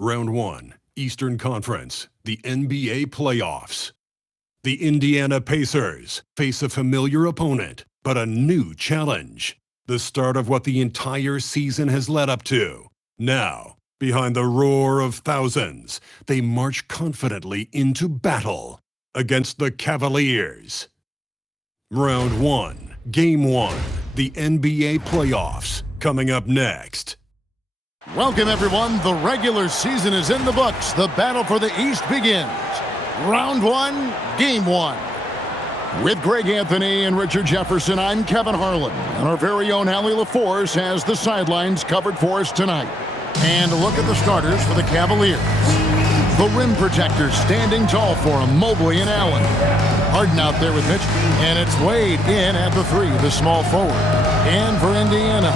Round 1, Eastern Conference, the NBA playoffs. The Indiana Pacers face a familiar opponent, but a new challenge. The start of what the entire season has led up to. Now, behind the roar of thousands, they march confidently into battle against the Cavaliers. Round 1, Game 1, the NBA playoffs, coming up next. Welcome, everyone. The regular season is in the books. The battle for the East begins. Round 1, Game 1. With Greg Anthony and Richard Jefferson, I'm Kevin Harlan. And our very own Allie LaForce has the sidelines covered for us tonight. And a look at the starters for the Cavaliers. The rim protectors standing tall for them, Mobley and Allen. Harden out there with Mitchell. And it's Wade in at the 3, the small forward. And for Indiana,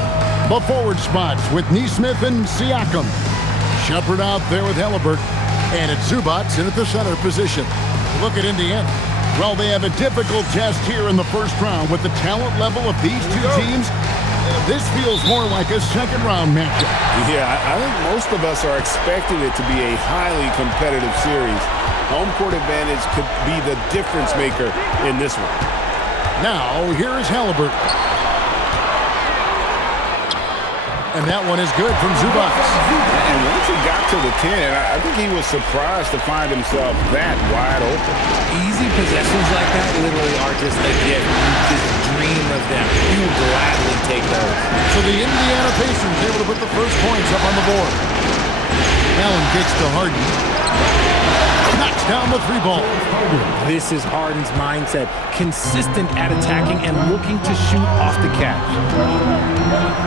the forward spots with Nesmith and Siakam. Shepard out there with Halliburton. And it's Zubac in at the center position. Look at Indiana. Well, they have a difficult test here in the first round with the talent level of these two teams. This feels more like a second-round matchup. Yeah, I think most of us are expecting it to be a highly competitive series. Home court advantage could be the difference maker in this one. Now, here is Halliburton. And that one is good from Zubac. And once he got to the 10, I think he was surprised to find himself that wide open. Easy possessions like that literally are just a gift. You just dream of them. You will gladly take those. So the Indiana Pacers able to put the first points up on the board. Allen kicks to Harden. Knocks down the 3 ball. This is Harden's mindset. Consistent at attacking and looking to shoot off the catch.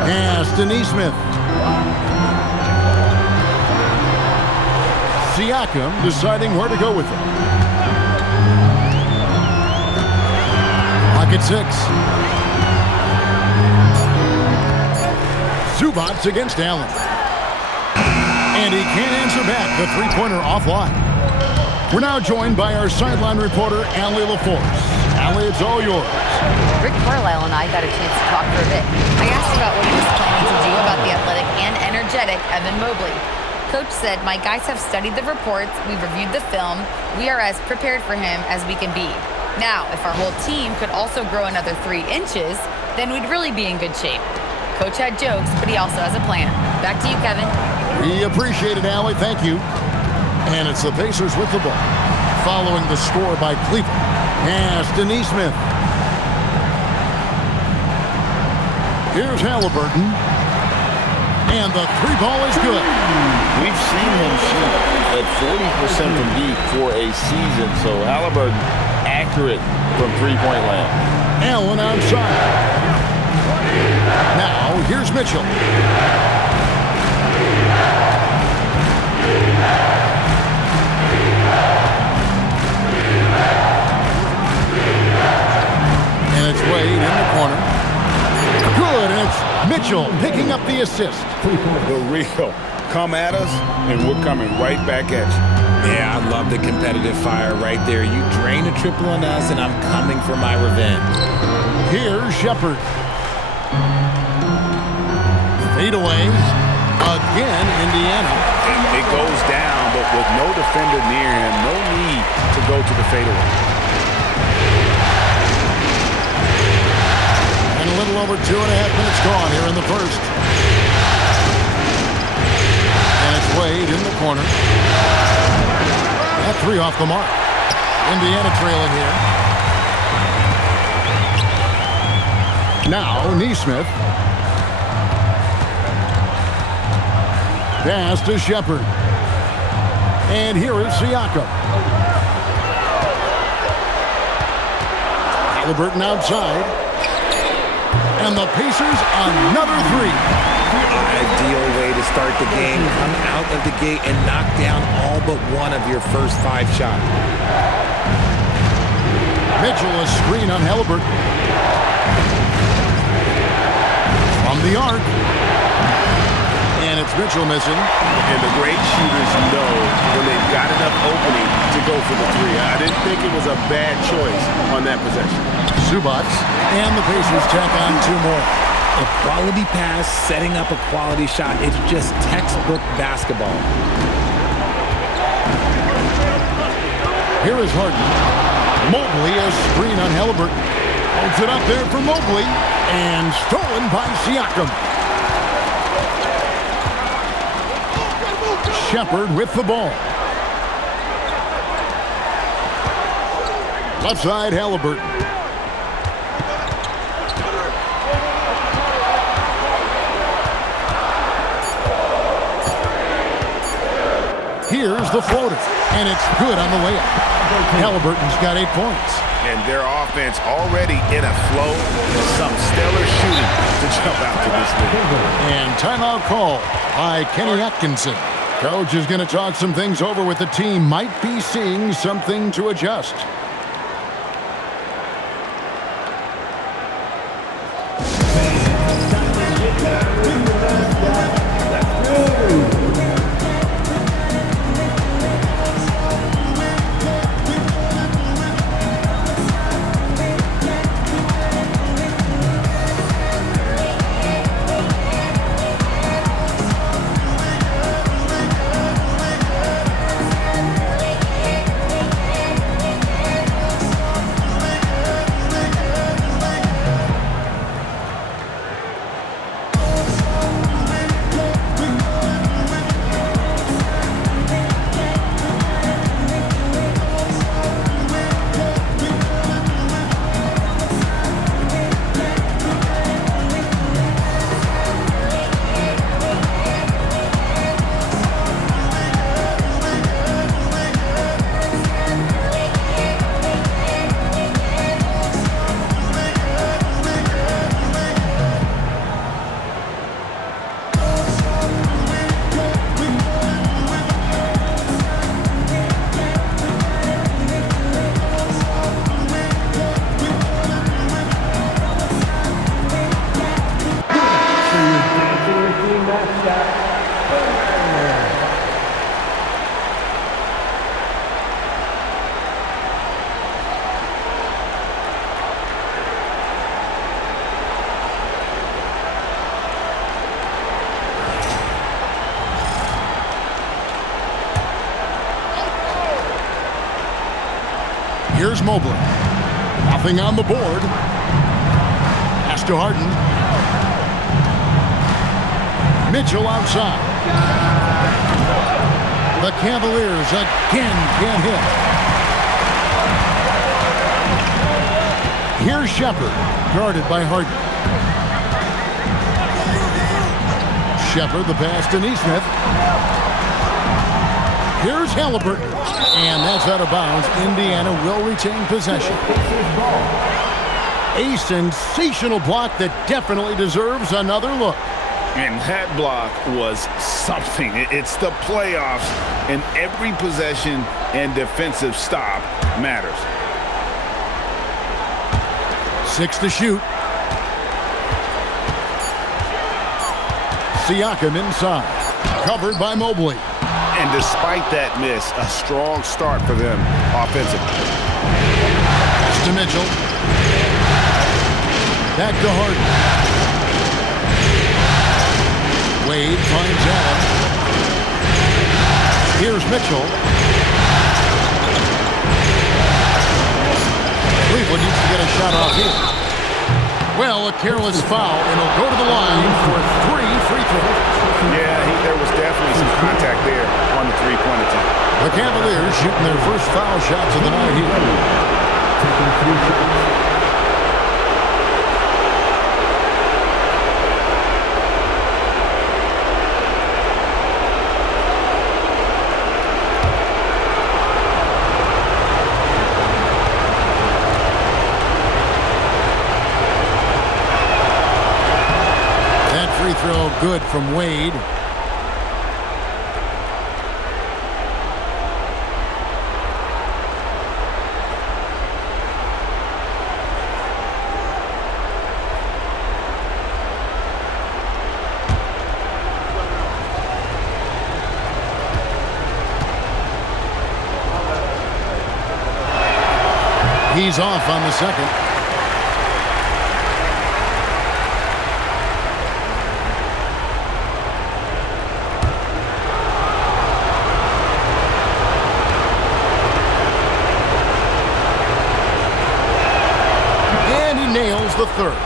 Pass to Nesmith. Siakam deciding where to go with it. Pocket 6. Zubac against Allen. And he can't answer back. The three-pointer offline. We're now joined by our sideline reporter, Allie LaForce. Allie, it's all yours. Rick Carlisle and I got a chance to talk for a bit. I asked about what he was planning to do about the athletic and energetic Evan Mobley. Coach said, my guys have studied the reports, we've reviewed the film, we are as prepared for him as we can be. Now, if our whole team could also grow another 3 inches, then we'd really be in good shape. Coach had jokes, but he also has a plan. Back to you, Kevin. We appreciate it, Allie. Thank you. And it's the Pacers with the ball. Following the score by Cleveland. Pass to Nesmith. Here's Halliburton. And the 3 ball is good. We've seen him shoot at 40% from deep for a season. So Halliburton accurate from three-point land. Allen outside. Now here's Mitchell. And it's Wade in the corner. Good, and it's Mitchell picking up the assist. The real. Come at us, and we're coming right back at you. Yeah, I love the competitive fire right there. You drain a triple on us, and I'm coming for my revenge. Here's Shepard. Fade away. Again, Indiana. It goes down, but with no defender near him, no need to go to the fadeaway. And a little over 2.5 minutes gone here in the first. And it's Wade in the corner. That 3 off the mark. Indiana trailing here. Now, Nesmith. Pass to Shepard. And here is Siakam. Halliburton outside. And the Pacers another 3. Ideal way to start the game. Come out of the gate and knock down all but one of your first 5 shots. Mitchell a screen on Halliburton. From the arc. And it's Mitchell missing. And the great shooters know when they've got enough opening to go for the 3. I didn't think it was a bad choice on that possession. Zubac. And the Pacers tack on 2 more. A quality pass, setting up a quality shot. It's just textbook basketball. Here is Harden. Mobley, a screen on Halliburton. Holds it up there for Mobley. And stolen by Siakam. Shepard with the ball. Left side, Halliburton. Here's the floater, and it's good on the way up. Halliburton's got 8 points. And their offense already in a flow with some stellar shooting to jump out to this lead. And timeout call by Kenny Atkinson. Coach is going to talk some things over with the team. Might be seeing something to adjust. Here's Mobley. Nothing on the board. Pass to Harden. Mitchell outside. The Cavaliers again can't hit. Here's Shepard, guarded by Harden. Shepard, the pass to Nesmith. Here's Halliburton. And that's out of bounds. Indiana will retain possession. A sensational block that definitely deserves another look. And that block was something. It's the playoffs, and every possession and defensive stop matters. 6 to shoot. Siakam inside. Covered by Mobley. And despite that miss, a strong start for them offensively. Pass to Mitchell. Back to Harden. Wade finds Allen. Here's Mitchell. Cleveland needs to get a shot off here. Well, a careless foul, and he'll go to the line for 3 free throws. Yeah, there was definitely some contact there on the three-point attempt. The Cavaliers shooting their first foul shots of the night here. Taking 3 shots. Free throw good from Wade. He's off on the second. third.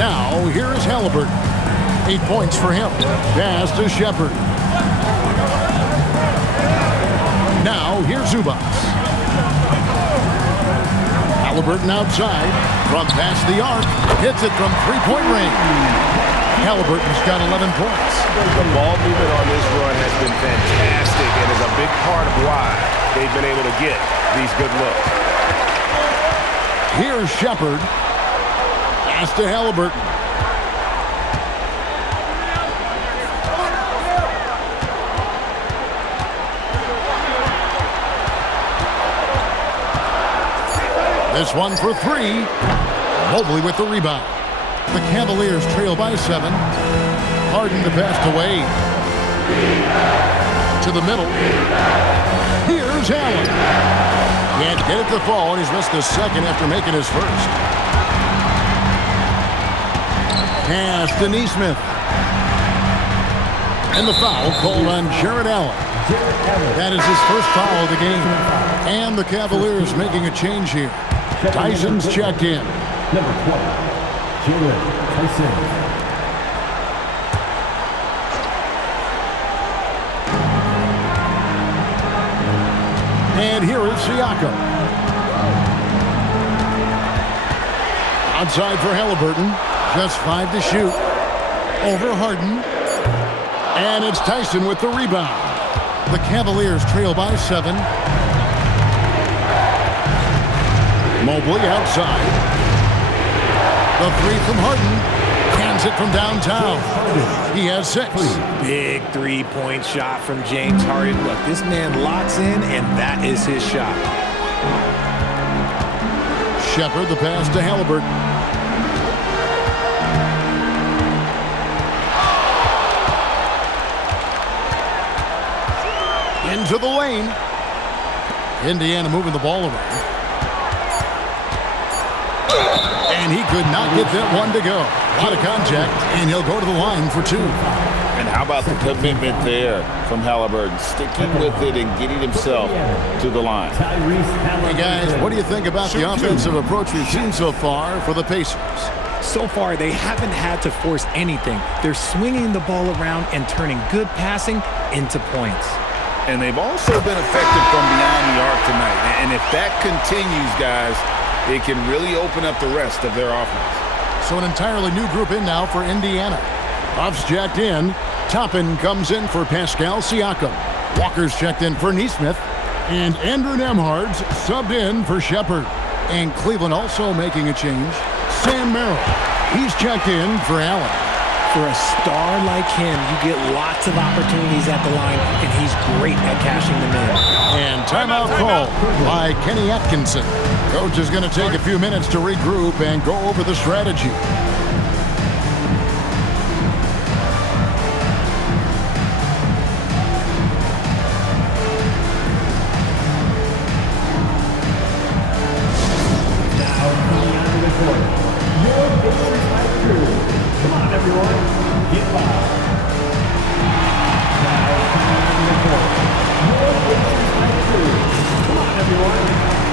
Now, here is Halliburton. 8 points for him. Pass to Shepard. Now, here's Zubac. Halliburton outside. From past the arc. Hits it from three-point range. Halliburton's got 11 points. The ball movement on this run has been fantastic and is a big part of why they've been able to get these good looks. Here's Shepard. Pass to Halliburton. This one for three. Mobley with the rebound. The Cavaliers trail by 7. Harden to pass to Wade. To the middle. Here's Allen. Can't get it to fall, and he's missed the second after making his first. Pass to Nesmith. And the foul called on Jared Allen. That is his first foul of the game. And the Cavaliers making a change here. Tyson's checked in. Number 20, Jalen Tyson. And here is Siakam. Outside for Halliburton. Just 5 to shoot. Over Harden. And it's Tyson with the rebound. The Cavaliers trail by 7. Mobley outside. The three from Harden. Cans it from downtown. He has 6. Big three-point shot from James Harden. Look, this man locks in, and that is his shot. Shepard, the pass to Halliburton. Into the lane. Indiana moving the ball around. And he could not get that one to go. A lot of contact, and he'll go to the line for 2. And how about the commitment there from Halliburton, sticking with it and getting himself to the line. Hey, guys, what do you think about the offensive approach we've seen so far for the Pacers? So far, they haven't had to force anything. They're swinging the ball around and turning good passing into points. And they've also been effective from beyond the arc tonight. And if that continues, guys, it can really open up the rest of their offense. So an entirely new group in now for Indiana. Buffs checked in. Toppin comes in for Pascal Siakam. Walker's checked in for Nesmith. And Andrew Nembhard's subbed in for Shepard. And Cleveland also making a change. Sam Merrill. He's checked in for Allen. For a star like him, you get lots of opportunities at the line, and he's great at cashing them in. And timeout called by Kenny Atkinson. Coach is going to take a few minutes to regroup and go over the strategy. Now coming onto the court, your Pacers high crew. Come on, everyone, get loud. Now coming onto the court, your Pacers high crew. Come on, everyone,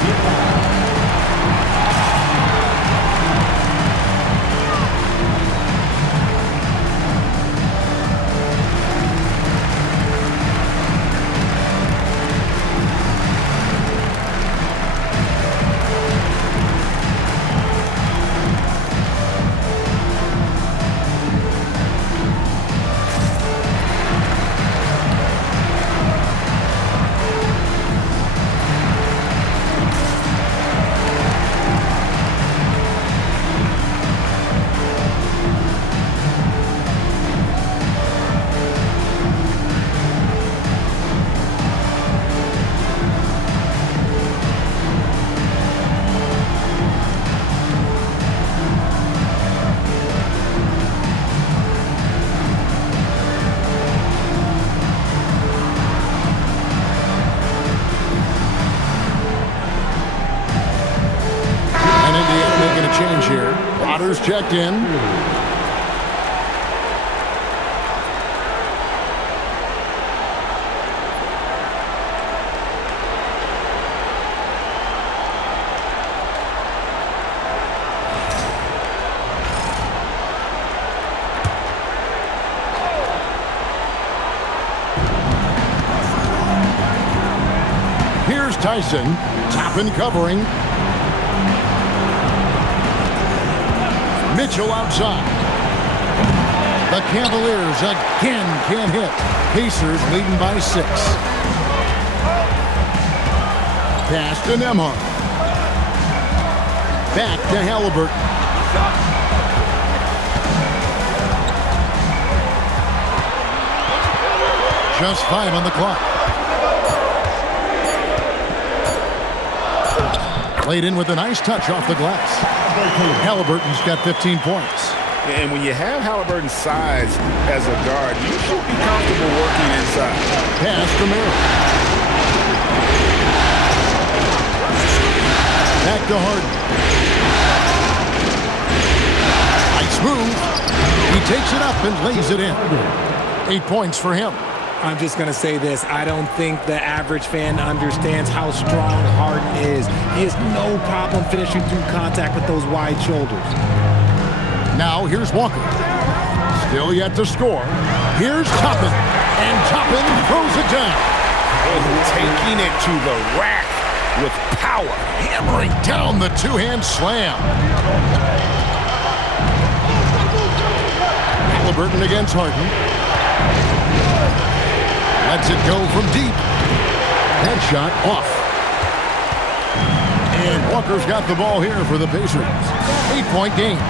get loud. Change here. Waters checked in. Tyson. Toppin covering. Mitchell outside. The Cavaliers again can't hit. Pacers leading by 6. Pass to Nembhard. Back to Halliburton. Just 5 on the clock. Played in with a nice touch off the glass. Halliburton's got 15 points. And when you have Halliburton's size as a guard, you should be comfortable working inside. Pass to Merrill. Back to Harden. Nice move. He takes it up and lays it in. 8 points for him. I'm just going to say this. I don't think the average fan understands how strong Harden is. He has no problem finishing through contact with those wide shoulders. Now here's Walker. Still yet to score. Here's Toppin. And Toppin throws it down. Taking it to the rack with power. Hammering down the two-hand slam. Halliburton against Harden. Lets it go from deep. Headshot off. And Walker's got the ball here for the Pacers. 8-point game.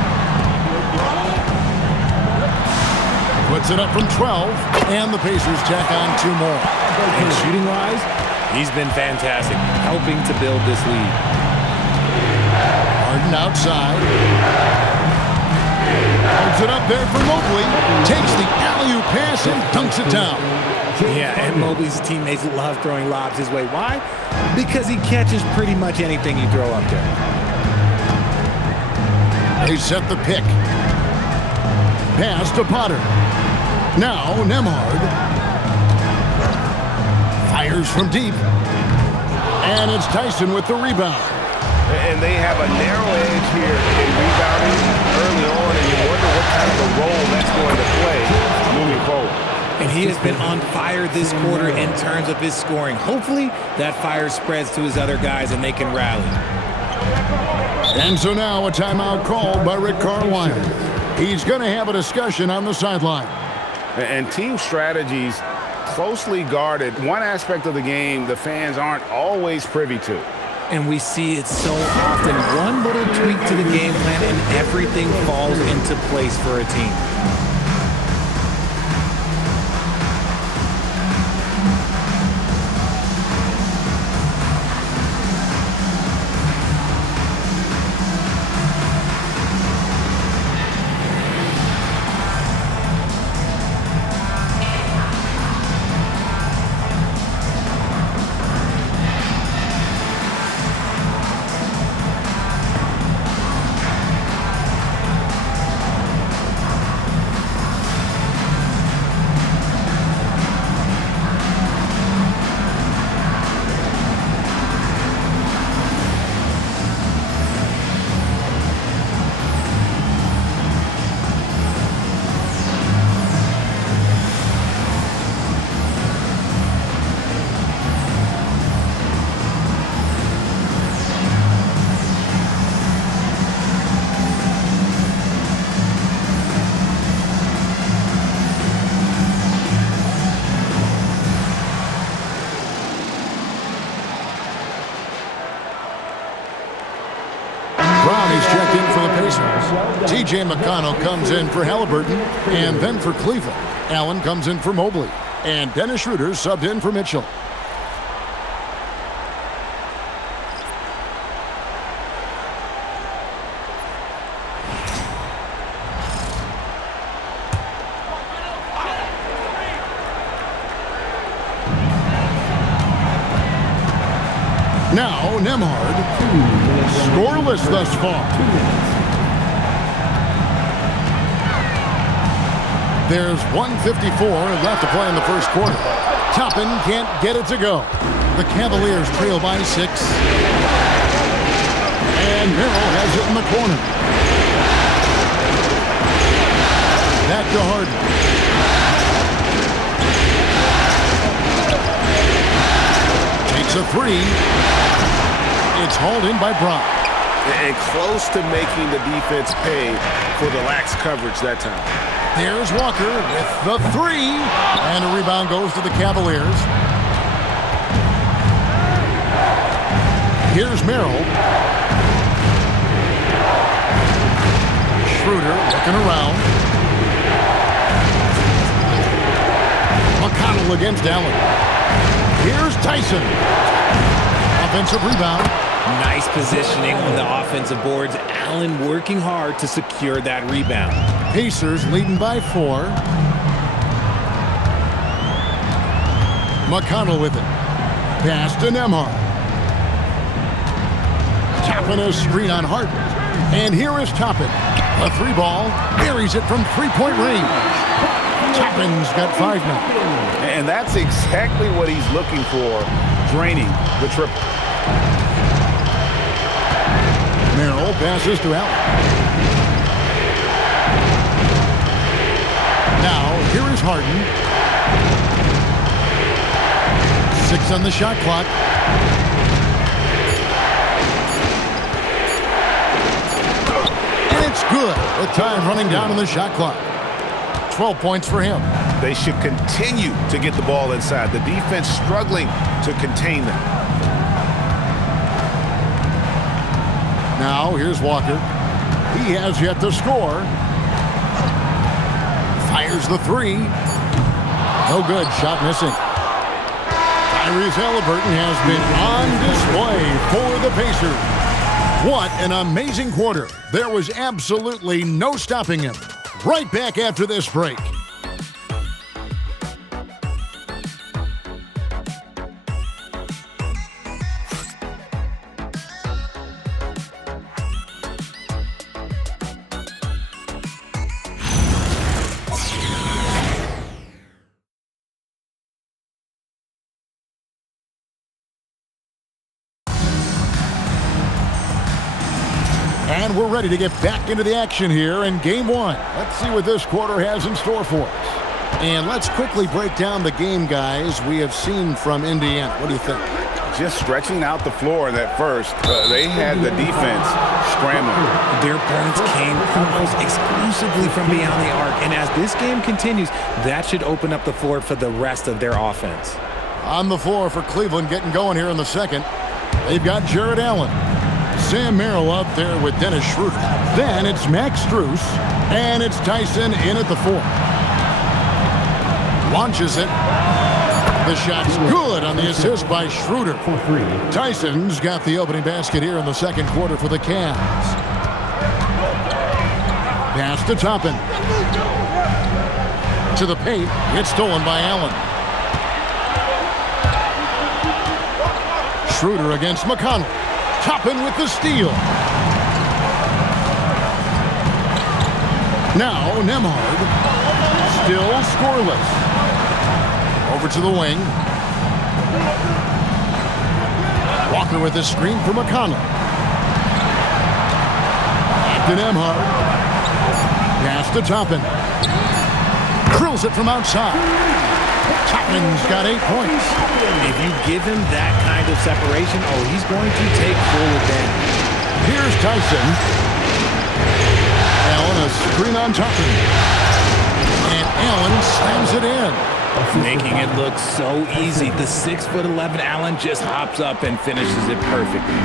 Puts it up from 12. And the Pacers tack on 2 more. And shooting-wise, he's been fantastic, helping to build this lead. Harden outside. Holds it up there for Mobley. Takes the alley-oop pass and dunks it down. Yeah, and Mobley's teammates love throwing lobs his way. Why? Because he catches pretty much anything you throw up there. They set the pick. Pass to Potter. Now Nembhard. Fires from deep. And it's Tyson with the rebound. And they have a narrow edge here in rebounding early on, and you wonder what kind of a role that's going to play moving forward. And he has been on fire this quarter in terms of his scoring. Hopefully, that fire spreads to his other guys and they can rally. And so now a timeout called by Rick Carlisle. He's going to have a discussion on the sideline. And team strategies closely guarded. One aspect of the game the fans aren't always privy to. And we see it so often. One little tweak to the game plan and everything falls into place for a team. Brownie's checked in for the Pacers. T.J. McConnell comes in for Halliburton, and then for Cleveland. Allen comes in for Mobley, and Dennis Schroeder subbed in for Mitchell. Now Nembhard, scoreless thus far. There's 1:54 left to play in the first quarter. Toppin can't get it to go. The Cavaliers trail by 6. And Merrill has it in the corner. Back to Harden. a three. It's hauled in by Brown. And close to making the defense pay for the lax coverage that time. Here's Walker with the three. And a rebound goes to the Cavaliers. Here's Merrill. Schroeder looking around. McConnell against Allen. Here's Tyson. Offensive rebound. Nice positioning on the offensive boards. Allen working hard to secure that rebound. Pacers leading by 4. McConnell with it. Pass to Nembhard. Toppin a screen on Harden. And here is Toppin. A three ball. Buries it from three-point range. Toppin's got 5 now. And that's exactly what he's looking for, draining the triple. Merrill passes to Allen. Now, here is Harden. 6 on the shot clock. And it's good with time running down on the shot clock. 12 points for him. They should continue to get the ball inside. The defense struggling to contain them. Now, here's Walker. He has yet to score. Fires the three. No good. Shot missing. Tyrese Halliburton has been on display for the Pacers. What an amazing quarter. There was absolutely no stopping him. Right back after this break. And we're ready to get back into the action here in Game 1. Let's see what this quarter has in store for us. And let's quickly break down the game, guys, we have seen from Indiana. What do you think? Just stretching out the floor in that first. They had the defense scrambling. Their points came almost exclusively from beyond the arc. And as this game continues, that should open up the floor for the rest of their offense. On the floor for Cleveland getting going here in the second. They've got Jared Allen. Sam Merrill out there with Dennis Schroeder. Then it's Max Strus, and it's Tyson in at the 4. Launches it. The shot's good on the assist by Schroeder. Tyson's got the opening basket here in the second quarter for the Cavs. Pass to Toppin. To the paint. It's stolen by Allen. Schroeder against McConnell. Toppin with the steal. Now Nembhard. Still scoreless. Over to the wing. Walker with the screen for McConnell. Back to Nembhard. Pass to Toppin. Drills it from outside. Toppin's got 8 points. If you give him that kind of separation, he's going to take full advantage. Here's Tyson. Allen a screen on Toppin. And Allen slams it in. Making it look so easy. The 6'11" Allen just hops up and finishes it perfectly.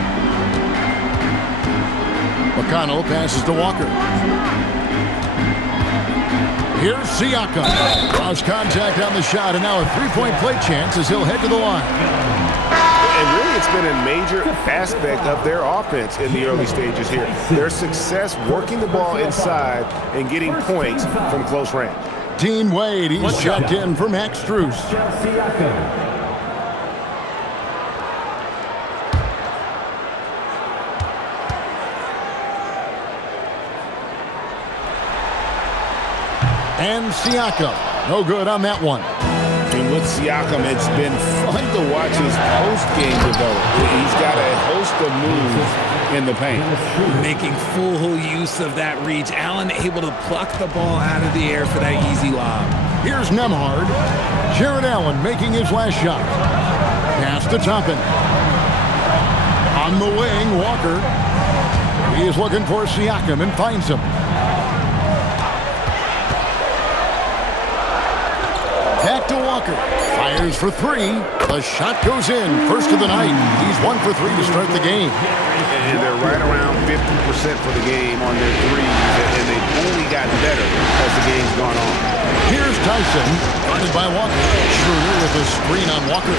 McConnell passes to Walker. Here's Siakam. Cross contact on the shot, and now a three-point play chance as he'll head to the line. And really, it's been a major aspect of their offense in the early stages here. Their success working the ball inside and getting points from close range. Dean Wade, he's checked in for Max Strus. And Siakam, no good on that one. And with Siakam, it's been fun to watch his post-game develop. He's got a host of moves in the paint. Making full use of that reach. Allen able to pluck the ball out of the air for that easy lob. Here's Nembhard. Jared Allen making his last shot. Pass to Toppin. On the wing, Walker. He is looking for Siakam and finds him. Back to Walker. Fires for three. The shot goes in. First of the night. He's 1 for 3 to start the game. And they're right around 50% for the game on their threes, and they've only gotten better as the game's gone on. Here's Tyson, guarded by Walker. Schroeder with a screen on Walker.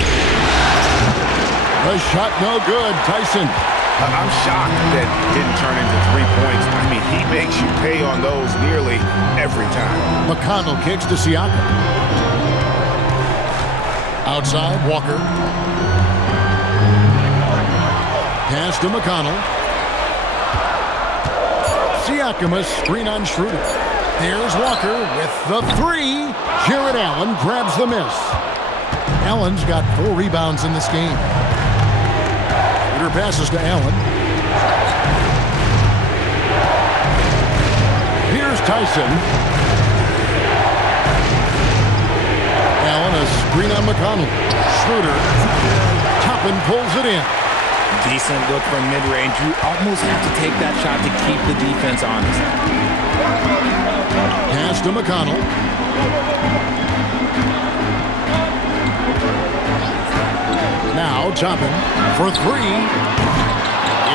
The shot no good. Tyson. I'm shocked that didn't turn into 3 points. I mean, he makes you pay on those nearly every time. McConnell kicks to Siakam. Outside, Walker. Pass to McConnell. Siakam, a screen on Schroeder. There's Walker with the three. Jared Allen grabs the miss. Allen's got 4 rebounds in this game. Schroeder passes to Allen. Here's Tyson. Allen, a screen on McConnell. Schroeder. Toppin pulls it in. Decent look from mid-range. You almost have to take that shot to keep the defense honest. Pass to McConnell. Now Toppin for 3.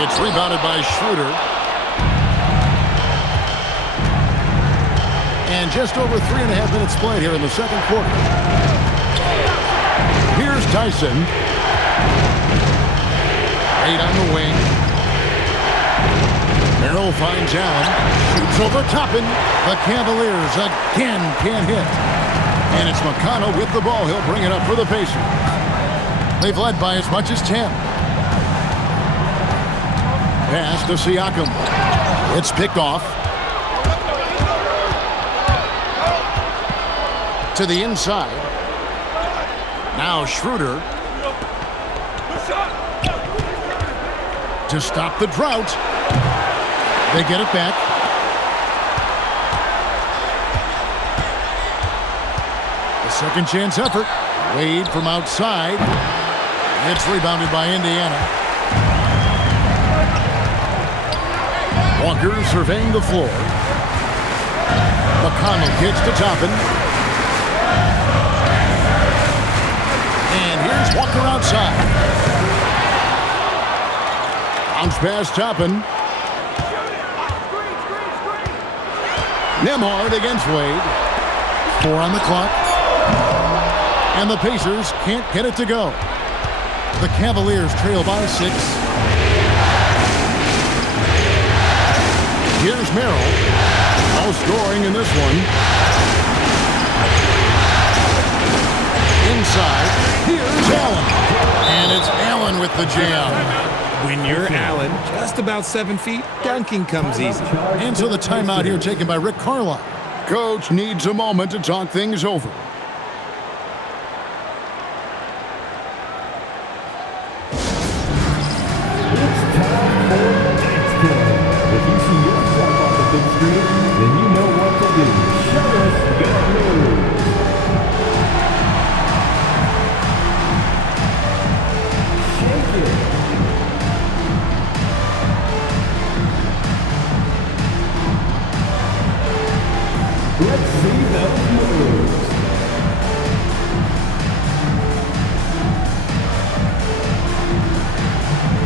It's rebounded by Schroeder. And just over 3.5 minutes played here in the second quarter. Here's Tyson. Eight on the wing. Merrill finds Allen. Shoots over Toppin. The Cavaliers again can't hit. And it's McConnell with the ball. He'll bring it up for the Pacers. They've led by as much as 10. Pass to Siakam. It's picked off. To the inside. Now Schroeder. To stop the drought. They get it back. A second chance effort. Wade from outside. It's rebounded by Indiana. Walker surveying the floor. McConnell kicks to Toppin. And here's Walker outside. Bounce pass Toppin. Nembhard against Wade. 4 on the clock. And the Pacers can't get it to go. The Cavaliers trail by 6. Here's Merrill. No scoring in this one. Inside. Here's Allen. And it's Allen with the jam. When you're Allen, just about 7 feet, dunking comes easy. And so the timeout here taken by Rick Carlisle. Coach needs a moment to talk things over. It's time for the next game. If you see yourself on the big screen, then you know what to do. Show us your moves. Shake it. Let's see those moves.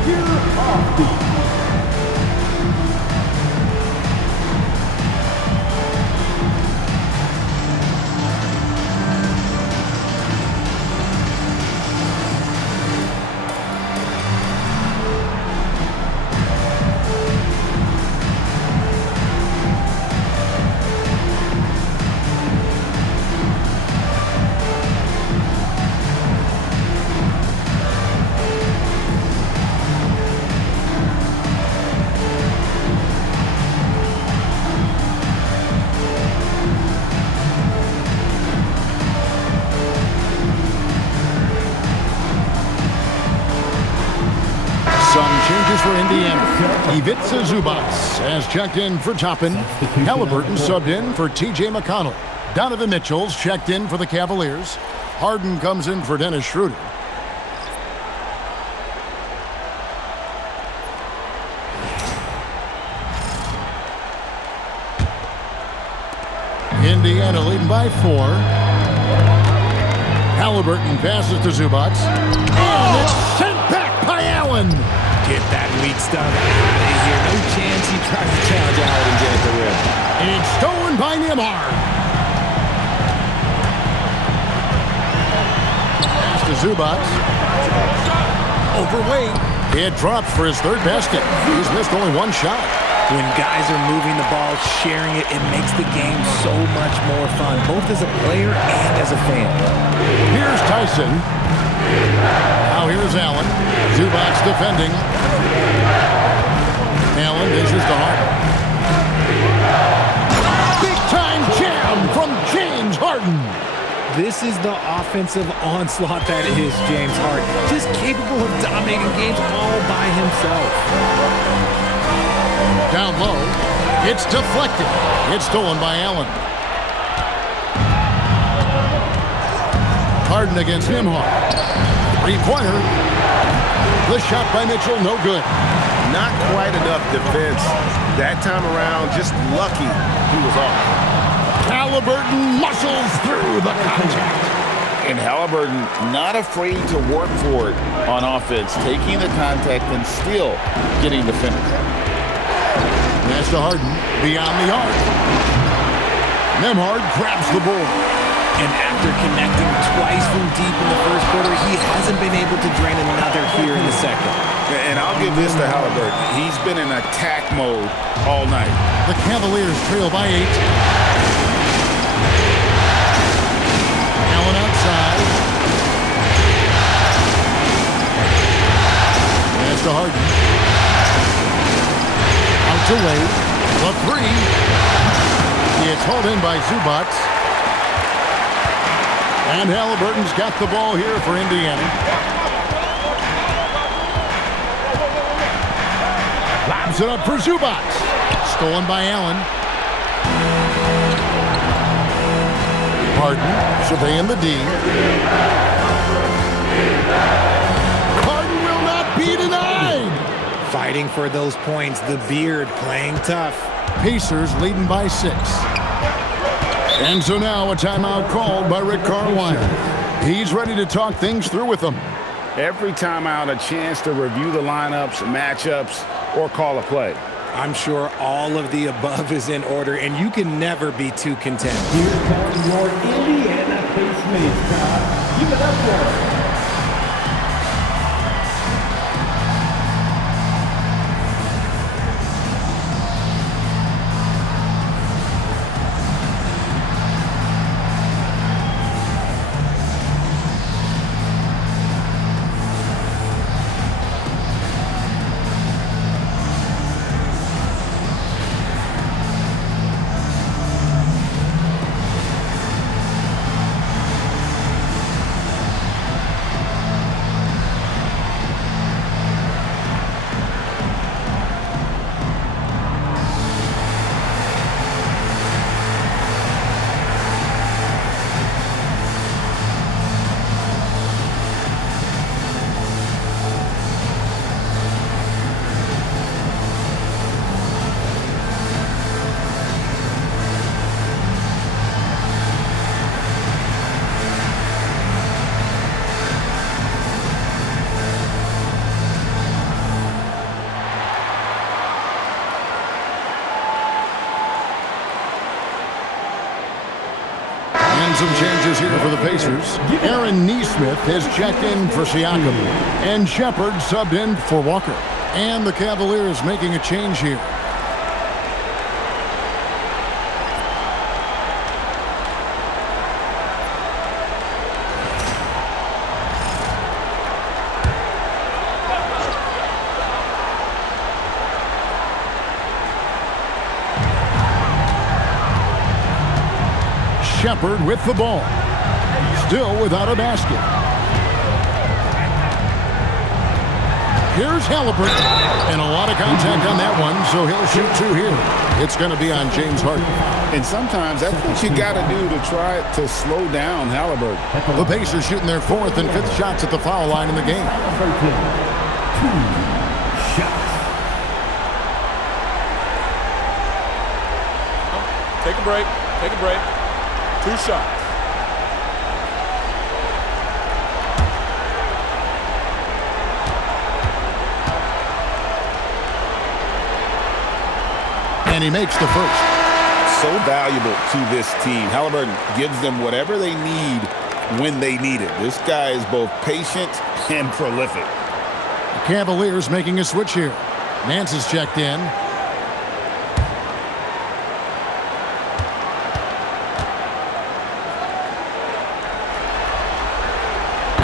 You're off beat. Changes for Indiana. Ivica Zubac has checked in for Toppin. Halliburton subbed in for T.J. McConnell. Donovan Mitchell's checked in for the Cavaliers. Harden comes in for Dennis Schroeder. Indiana leading by 4. Halliburton passes to Zubac. And it's sent back by Allen. Get that weak stuff out of here. No chance he tries to challenge Allen and get at the rim. It's stolen by Nembhard. Pass to Zubac. Overweight. It drops for his third basket. He's missed only one shot. When guys are moving the ball, sharing it, it makes the game so much more fun, both as a player and as a fan. Here's Tyson. Now here's Allen. Zubac defending. Allen dishes to Harden. Big-time jam from James Harden. This is the offensive onslaught that is James Harden. Just capable of dominating games all by himself. Down low. It's deflected. It's stolen by Allen. Harden against Nembhard. Three-pointer. The shot by Mitchell, no good. Not quite enough defense. That time around, just lucky he was off. Halliburton muscles through the contact. And Halliburton not afraid to work for it on offense, taking the contact and still getting the finish. Pass to Harden, beyond the arc. Nembhard grabs the ball. And after connecting twice from deep in the first quarter, he hasn't been able to drain another here in the second. And I'll give this to Halliburton. He's been in attack mode all night. The Cavaliers trail by 8. Allen outside. Pass to Harden. Out to Wade. The three. It's hauled in by Zubac. And Halliburton's got the ball here for Indiana. Lobs it up for Zubac. Stolen by Allen. Harden surveying the D. Harden will not be denied. Fighting for those points, the beard playing tough. Pacers leading by 6. And so now a timeout called by Rick Carlisle. He's ready to talk things through with them. Every timeout, a chance to review the lineups, matchups, or call a play. I'm sure all of the above is in order, and you can never be too content. Here comes your Indiana Pacemates crowd. Give it up for them. Some changes here for the Pacers. Aaron Nesmith has checked in for Siakam. And Shepard subbed in for Walker. And the Cavaliers making a change here. Shepard with the ball. Still without a basket. Here's Halliburton. And a lot of contact on that one, so he'll shoot 2 here. It's going to be on James Harden. And sometimes that's what you got to do to try to slow down Halliburton. The Pacers shooting their 4th and 5th shots at the foul line in the game. 2 shots. Take a break. Take a break. 2 shots. And he makes the first. So valuable to this team. Halliburton gives them whatever they need when they need it. This guy is both patient and prolific. The Cavaliers making a switch here. Nance is checked in.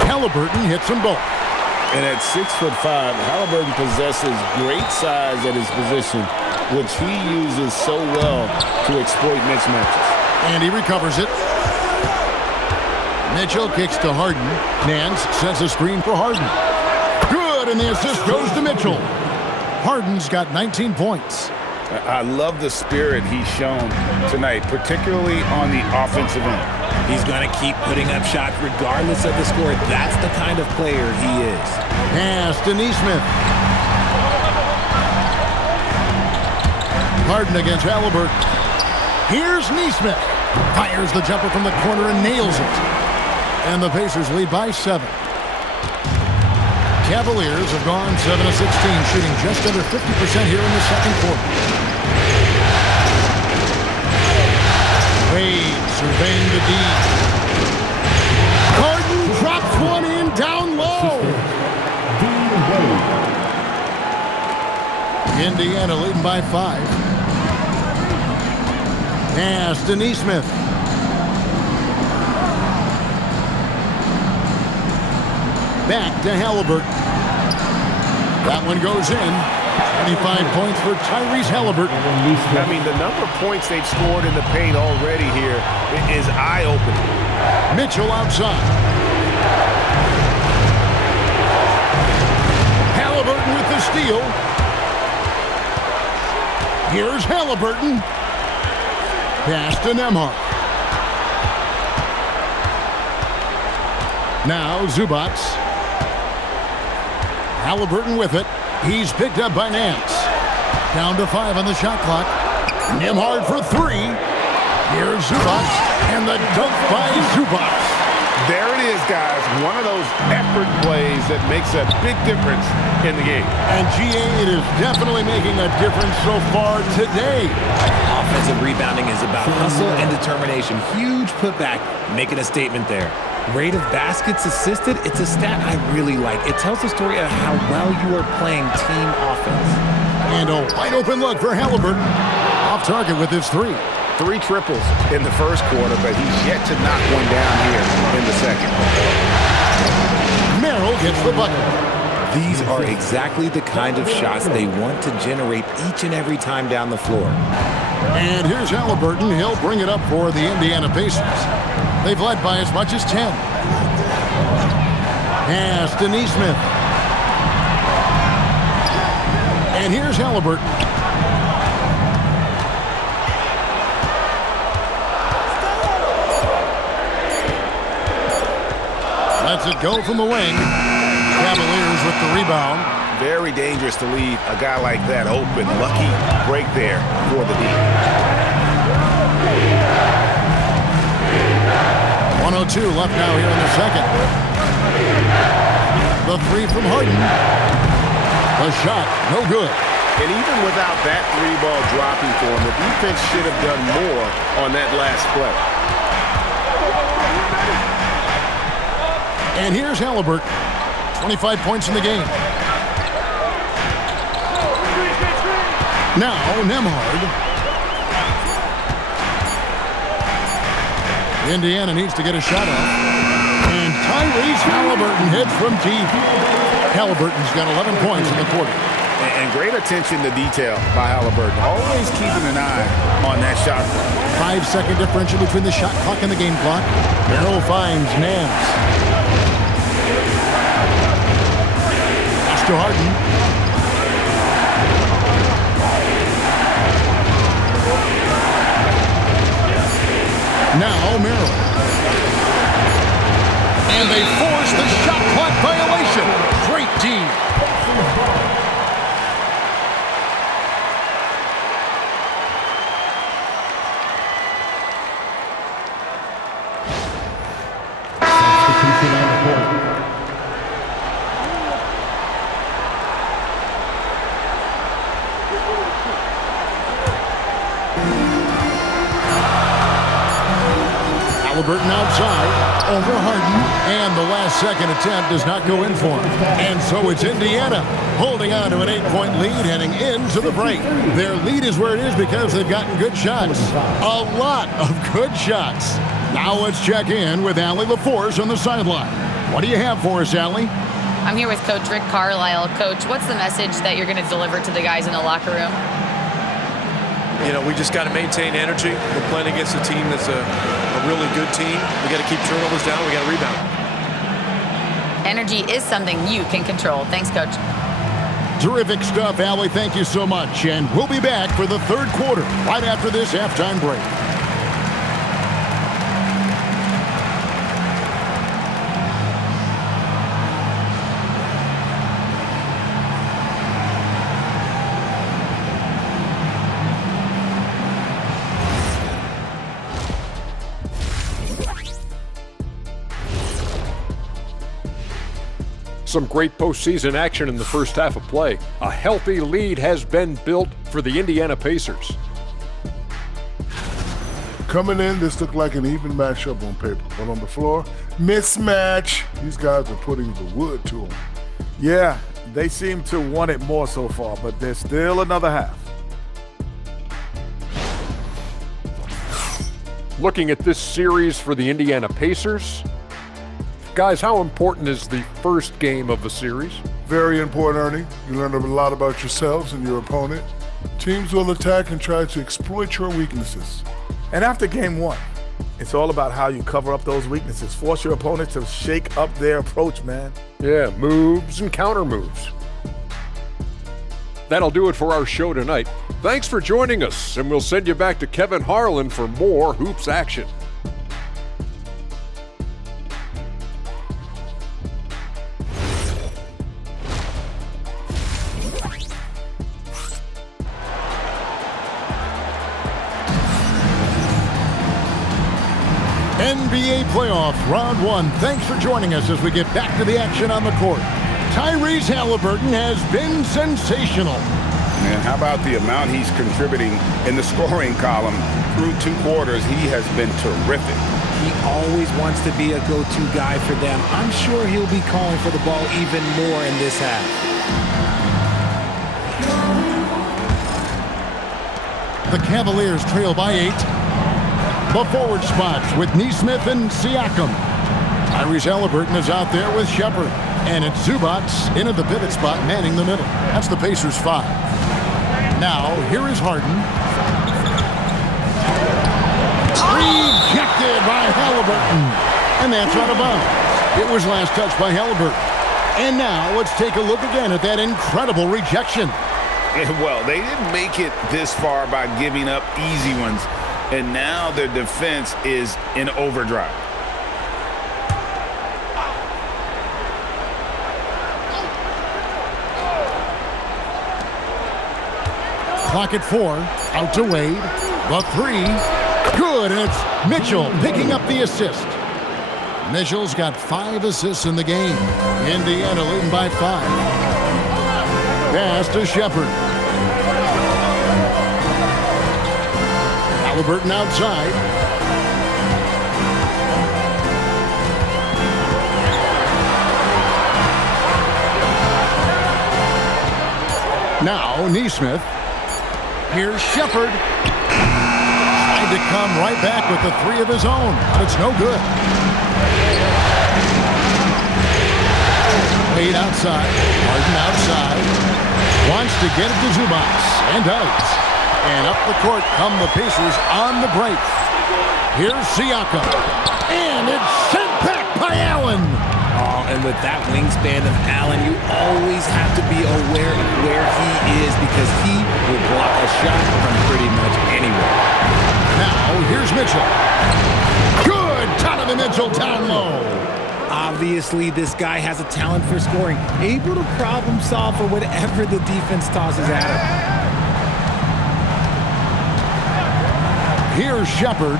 Halliburton hits them both. And at 6'5", Halliburton possesses great size at his position, which he uses so well to exploit mismatches. And he recovers it. Mitchell kicks to Harden. Nance sets a screen for Harden. Good, and the assist goes to Mitchell. Harden's got 19 points. I love the spirit he's shown tonight, particularly on the offensive end. He's going to keep putting up shots regardless of the score. That's the kind of player he is. Pass to Nesmith. Harden against Halliburton. Here's Nesmith. Fires the jumper from the corner and nails it. And the Pacers lead by 7. Cavaliers have gone 7 of 16, shooting just under 50% here in the second quarter. Wade surveying the D. Harden drops one in down low. Indiana leading by 5. Pass to Nesmith. Back to Halliburton. That one goes in. 25 points for Tyrese Halliburton. I mean, the number of points they've scored in the paint already here is eye-opening. Mitchell outside. Halliburton with the steal. Here's Halliburton. Pass to Nembhard. Now Zubac. Halliburton with it. He's picked up by Nance. Down to 5 on the shot clock. Nembhard for 3. Here's Zubac. And the dunk by Zubac. There it is, guys. One of those effort plays that makes a big difference in the game. And GA, it is definitely making a difference so far today. Offensive rebounding is about hustle and determination. Huge putback, making a statement there. Rate of baskets assisted, it's a stat I really like. It tells the story of how well you are playing team offense. And a wide open look for Halliburton. Off target with his 3. 3 triples in the first quarter, but he's yet to knock one down here in the second. Merrill gets the bucket. These are exactly the kind of shots they want to generate each and every time down the floor. And here's Halliburton. He'll bring it up for the Indiana Pacers. They've led by as much as 10. Pass to Nesmith. And here's Halliburton. Lets it go from the wing. Cavaliers with the rebound. Very dangerous to leave a guy like that open. Lucky break there for the D. 1:02 left now here in the second. The 3 from Harden. The shot, no good. And even without that 3-ball dropping for him, the defense should have done more on that last play. And here's Halliburton. 25 points in the game. Now, Nembhard. Indiana needs to get a shot off. And Tyrese Halliburton hits from deep. Halliburton's got 11 points in the quarter. And great attention to detail by Halliburton. Always keeping an eye on that shot clock. 5-second differential between the shot clock and the game clock. Merrill finds Nance. Pass to Harden. Now Merrill. And they force the shot clock violation. Great team. Halliburton outside, over Harden, and the last-second attempt does not go in for him. And so it's Indiana holding on to an 8-point lead heading into the break. Their lead is where it is because they've gotten good shots. A lot of good shots. Now let's check in with Allie LaForce on the sideline. What do you have for us, Allie? I'm here with Coach Rick Carlisle. Coach, what's the message that you're going to deliver to the guys in the locker room? You know, we just got to maintain energy. We're playing against a team that's a really good team. We got to keep turnovers down. We got to rebound. Energy is something you can control. Thanks, Coach. Terrific stuff, Allie. Thank you so much. And we'll be back for the third quarter right after this halftime break. Some great postseason action in the first half of play. A healthy lead has been built for the Indiana Pacers. Coming in, this looked like an even matchup on paper, but on the floor, mismatch. These guys are putting the wood to them. Yeah, they seem to want it more so far, but there's still another half. Looking at this series for the Indiana Pacers, guys, how important is the first game of the series? Very important, Ernie. You learn a lot about yourselves and your opponent. Teams will attack and try to exploit your weaknesses. And after game one, it's all about how you cover up those weaknesses. Force your opponent to shake up their approach, man. Yeah, moves and counter moves. That'll do it for our show tonight. Thanks for joining us, and we'll send you back to Kevin Harlan for more hoops action. NBA playoff round one. Thanks for joining us as we get back to the action on the court. Tyrese Halliburton has been sensational. And how about the amount he's contributing in the scoring column through 2 quarters? He has been terrific. He always wants to be a go-to guy for them. I'm sure he'll be calling for the ball even more in this half. The Cavaliers trail by 8. The forward spots with Nesmith and Siakam. Tyrese Halliburton is out there with Shepard. And it's Zubac into the pivot spot, manning the middle. That's the Pacers' 5. Now, here is Harden. Rejected by Halliburton. And that's out of bounds. It was last touched by Halliburton. And now, let's take a look again at that incredible rejection. Well, they didn't make it this far by giving up easy ones. And now their defense is in overdrive. Clock at 4. Out to Wade. The 3. Good, and it's Mitchell picking up the assist. Mitchell's got 5 assists in the game. Indiana leading by 5. Pass to Shepard. Halliburton outside. Now, Nesmith. Here's Shepard. Trying to come right back with the 3 of his own, but it's no good. Wade outside. Harden outside. Wants to get it to Zubac, and does. And up the court come the Pacers on the break. Here's Siakam. And it's sent back by Allen. Oh, and with that wingspan of Allen, you always have to be aware of where he is because he will block a shot from pretty much anywhere. Now, here's Mitchell. Good! Donovan Mitchell down low. Obviously, this guy has a talent for scoring, able to problem solve for whatever the defense tosses at him. Here's Shepard.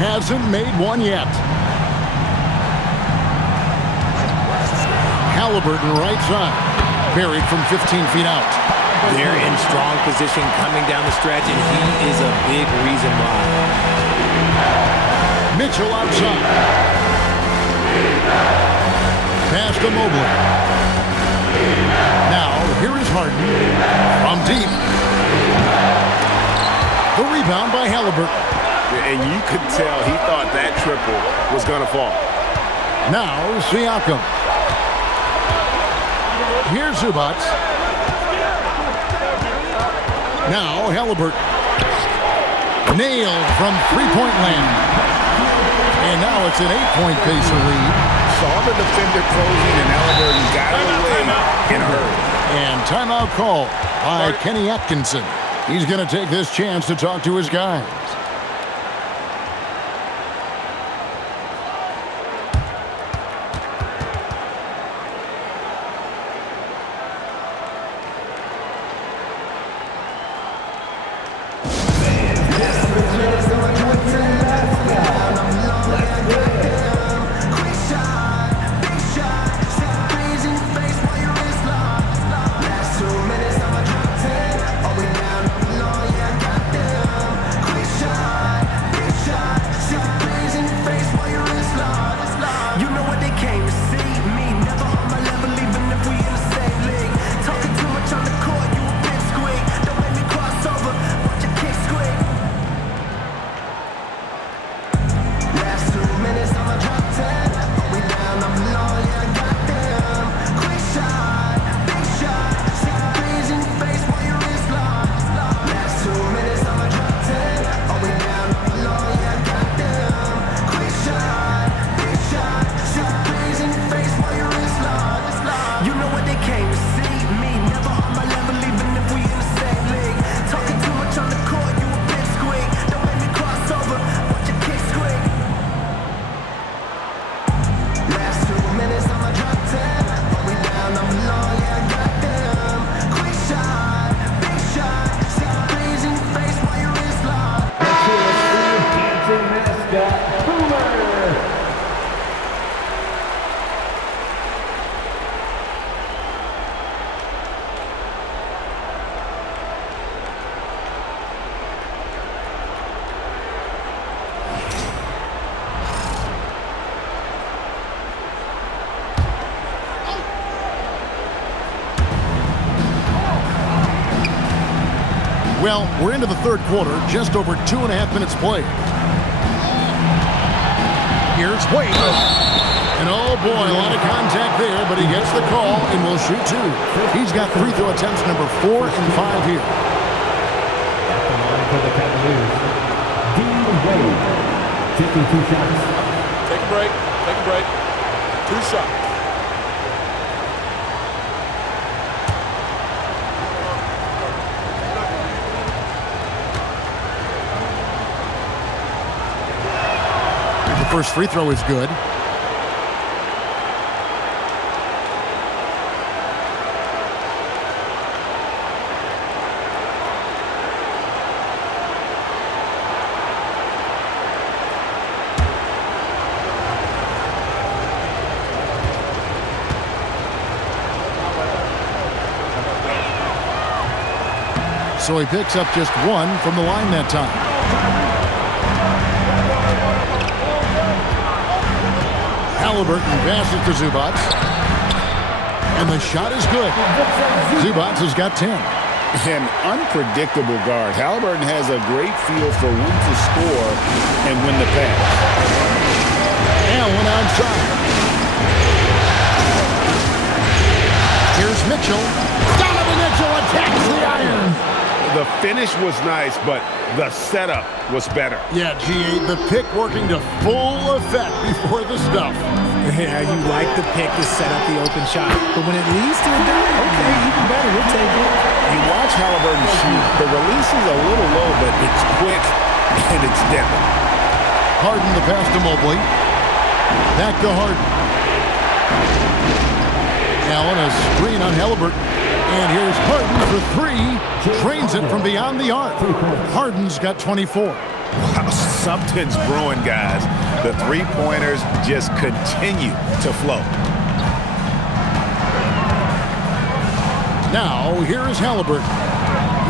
Hasn't made one yet. Halliburton right side. Buried from 15 feet out. They're in strong position coming down the stretch, and he is a big reason why. Mitchell outside. Pass to Mobley. Now, here is Harden from deep. The rebound by Halliburton. And you could tell he thought that triple was going to fall. Now, Siakam. Here's Zubac. Now, Halliburton. Nailed from three-point land. And now it's an 8-point Pacer lead. Saw the defender closing, and Halliburton got away in a hurry. And timeout call by Kenny Atkinson. He's going to take this chance to talk to his guys. Well, we're into the third quarter, just over 2.5 minutes played. Here's Wade. And oh boy, a lot of contact there, but he gets the call and will shoot two. He's got free throw attempts number 4 and 5 here. At the line for the Cavaliers, Dean Wade, taking 2 shots. Take a break. Take a break. 2 shots. First free throw is good. So he picks up just 1 from the line that time. Halliburton passes to Zubac. And the shot is good. Zubac has got 10. An unpredictable guard. Halliburton has a great feel for when to score and when to pass. Allen outside. Here's Mitchell. Donovan Mitchell attacks the iron. The finish was nice, but the setup was better. Yeah, G8, the pick working to full effect before the stuff. Yeah, you like the pick to set up the open shot. But when it leads to a dunk, okay, even better, we'll take it. You watch Halliburton shoot. The release is a little low, but it's quick and it's deadly. Harden the pass to Mobley. Back to Harden. Allen a screen on Halliburton. And here's Harden for 3. Trains it from beyond the arc. Harden's got 24. Wow, something's brewing, guys. The three-pointers just continue to flow. Now, here is Halliburton.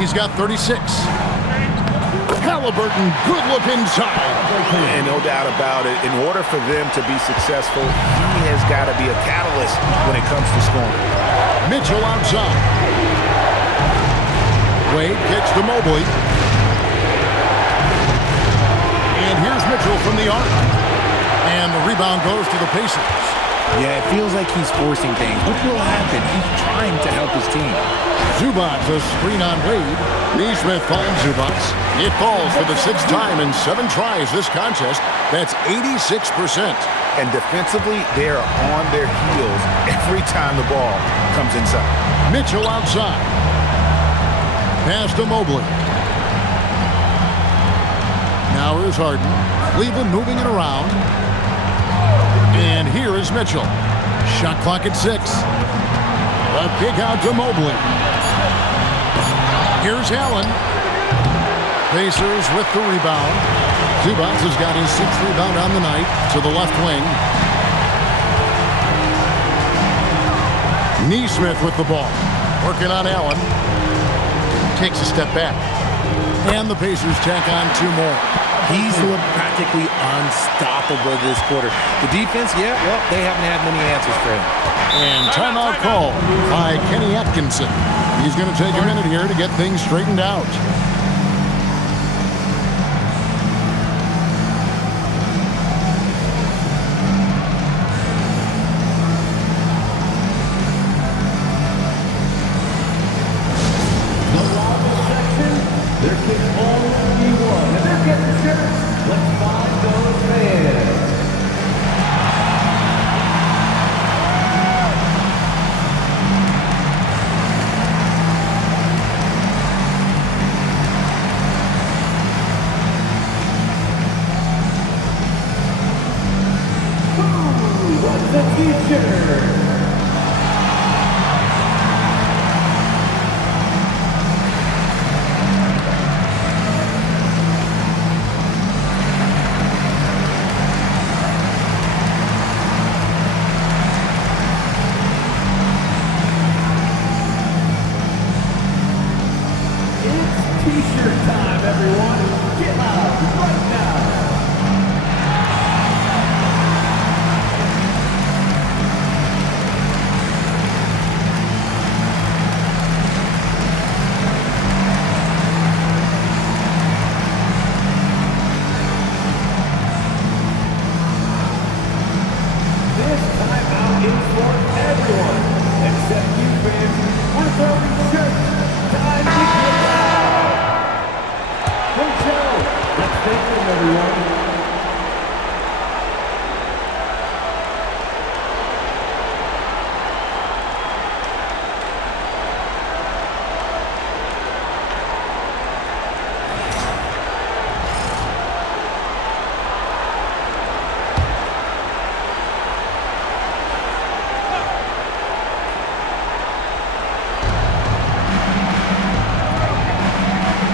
He's got 36. Halliburton, good look inside. And no doubt about it, in order for them to be successful, he has got to be a catalyst when it comes to scoring. Mitchell outside. Wade kicks to Mobley. And here's Mitchell from the arc. And the rebound goes to the Pacers. Yeah, it feels like he's forcing things. What will happen? He's trying to help his team. Zubac, a screen on Wade. Neesmith finds Zubac. It falls for the 6th time in 7 tries this contest. That's 86%. And defensively, they are on their heels every time the ball comes inside. Mitchell outside. Pass to Mobley. Now here's Harden. Cleveland moving it around. And here is Mitchell. Shot clock at 6. A kick out to Mobley. Here's Allen. Pacers with the rebound. Zubac has got his 6th rebound on the night to the left wing. Neesmith with the ball. Working on Allen. Takes a step back. And the Pacers tack on 2 more. He's looked practically unstoppable this quarter. The defense, yeah, well, they haven't had many answers for him. And timeout call by Kenny Atkinson. He's going to take a minute here to get things straightened out. There can only be one, and they're getting shirts. Let's find those fans. Who wants a t-shirt? T-shirt time, everyone. Get loud right now. This timeout is for everyone, except you fans. We're throwing shirts. Time to get loud. Hotel, let's take them, everyone.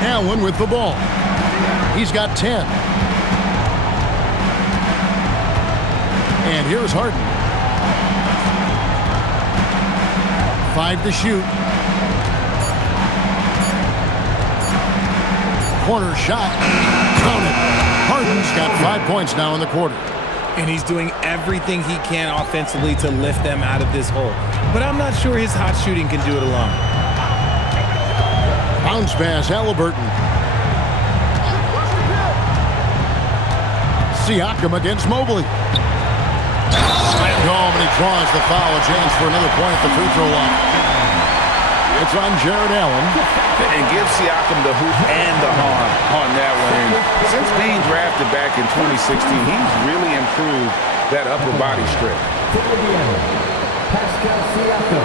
Allen with the ball. He's got 10. And here's Harden. 5 to shoot. Corner shot. Count it. Harden's got 5 points now in the quarter. And he's doing everything he can offensively to lift them out of this hole. But I'm not sure his hot shooting can do it alone. Bounce pass, Halliburton. Siakam against Mobley. Slammed home, and he draws the foul. A chance for another point at the free throw line. It's on Jared Allen. And give Siakam the hoop and the harm on that one. And since being drafted back in 2016, he's really improved that upper body strength. Pascal Siakam.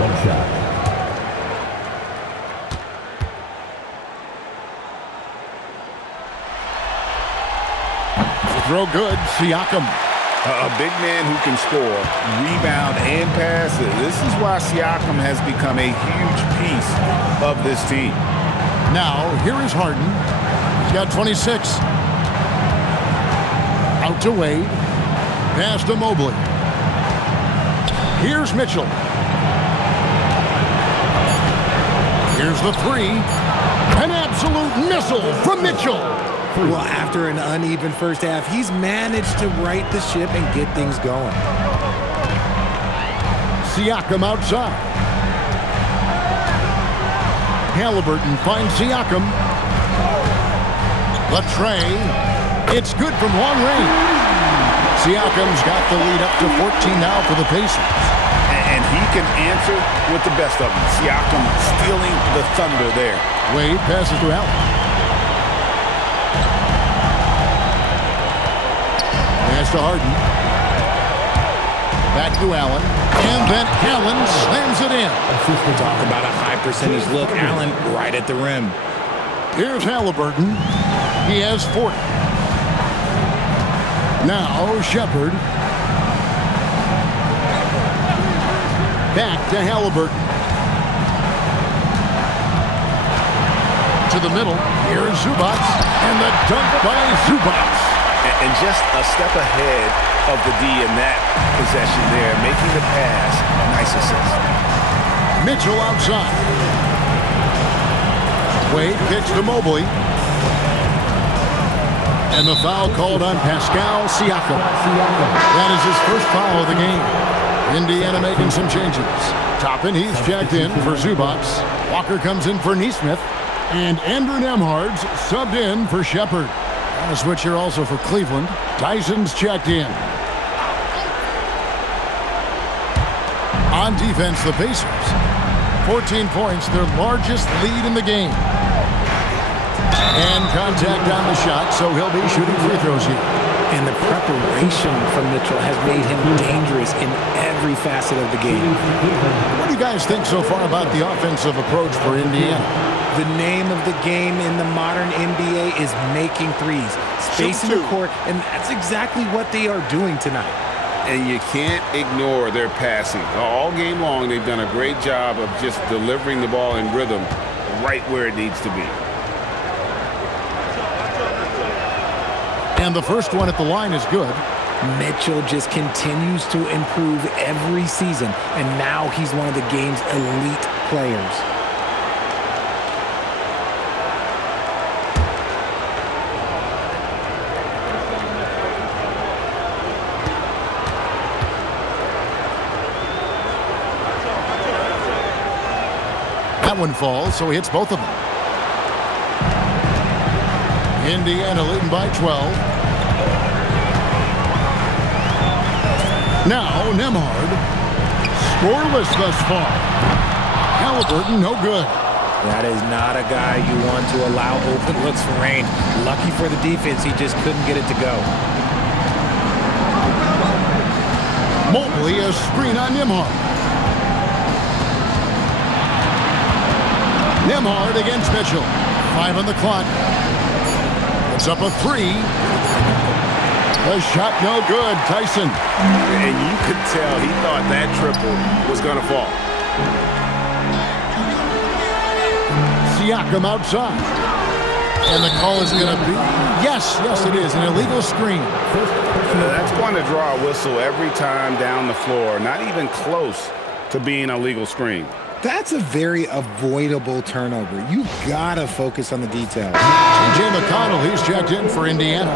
One shot. Throw good, Siakam. A big man who can score, rebound, and pass. This is why Siakam has become a huge piece of this team. Now, here is Harden. He's got 26. Out to Wade. Pass to Mobley. Here's Mitchell. Here's the three. An absolute missile from Mitchell. Well, after an uneven first half, he's managed to right the ship and get things going. Siakam outside. Halliburton finds Siakam. The tray. It's good from long range. Siakam's got the lead up to 14 now for the Pacers. And he can answer with the best of them. Siakam stealing the thunder there. Wade passes to Allen. Pass to Harden. Back to Allen. And then Allen slams it in. Talk about a high percentage look. Allen right at the rim. Here's Halliburton. He has 40. Now Shepherd. Back to Halliburton. To the middle. Here's Zubac. And the dunk by Zubac. And just a step ahead of the D in that possession there, making the pass. Nice assist. Mitchell outside. Wade kicks to Mobley. And the foul called on Pascal Siakam. That is his first foul of the game. Indiana making some changes. Toppin, he's checked in for Zubac. Walker comes in for Nesmith. And Andrew Nembhard's subbed in for Shepherd. And a switch here also for Cleveland. Tyson's checked in. On defense, the Pacers. 14 points, their largest lead in the game. And contact on the shot, so he'll be shooting free throws here. And the preparation from Mitchell has made him dangerous in every facet of the game. What do you guys think so far about the offensive approach for Indiana? The name of the game in the modern NBA is making threes, spacing the court, and that's exactly what they are doing tonight. And you can't ignore their passing. All game long, they've done a great job of just delivering the ball in rhythm right where it needs to be. And the first one at the line is good. Mitchell just continues to improve every season, and now he's one of the game's elite players. That one falls, so he hits both of them. Indiana leading by 12. Now Nembhard. Scoreless thus far. Halliburton, no good. That is not a guy you want to allow open looks for range. Lucky for the defense, he just couldn't get it to go. Mobley, a screen on Nembhard. Nembhard against Mitchell. 5 on the clock. It's up a 3. The shot no good. Tyson. And you could tell he thought that triple was going to fall. Siakam outside. And the call is going to be, yes, it is, an illegal screen. That's going to draw a whistle every time down the floor. Not even close to being a legal screen. That's a very avoidable turnover. You gotta focus on the details. T.J. McConnell, he's checked in for Indiana.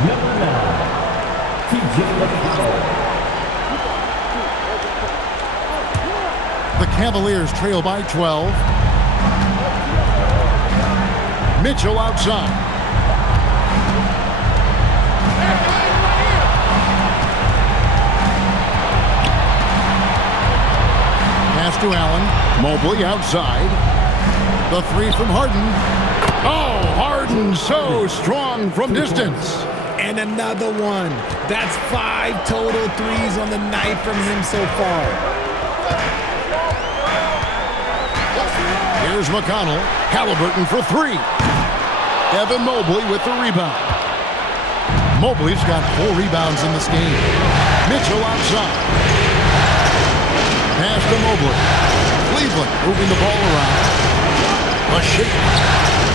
Number 9, T.J. McConnell. The Cavaliers trail by 12. Mitchell outside. Pass to Allen. Mobley outside. The 3 from Harden. Oh, Harden so strong from distance. And another one. That's 5 total threes on the night from him so far. Here's McConnell. Halliburton for 3. Evan Mobley with the rebound. Mobley's got 4 rebounds in this game. Mitchell outside. Pass to Mobley. Cleveland moving the ball around. A shake.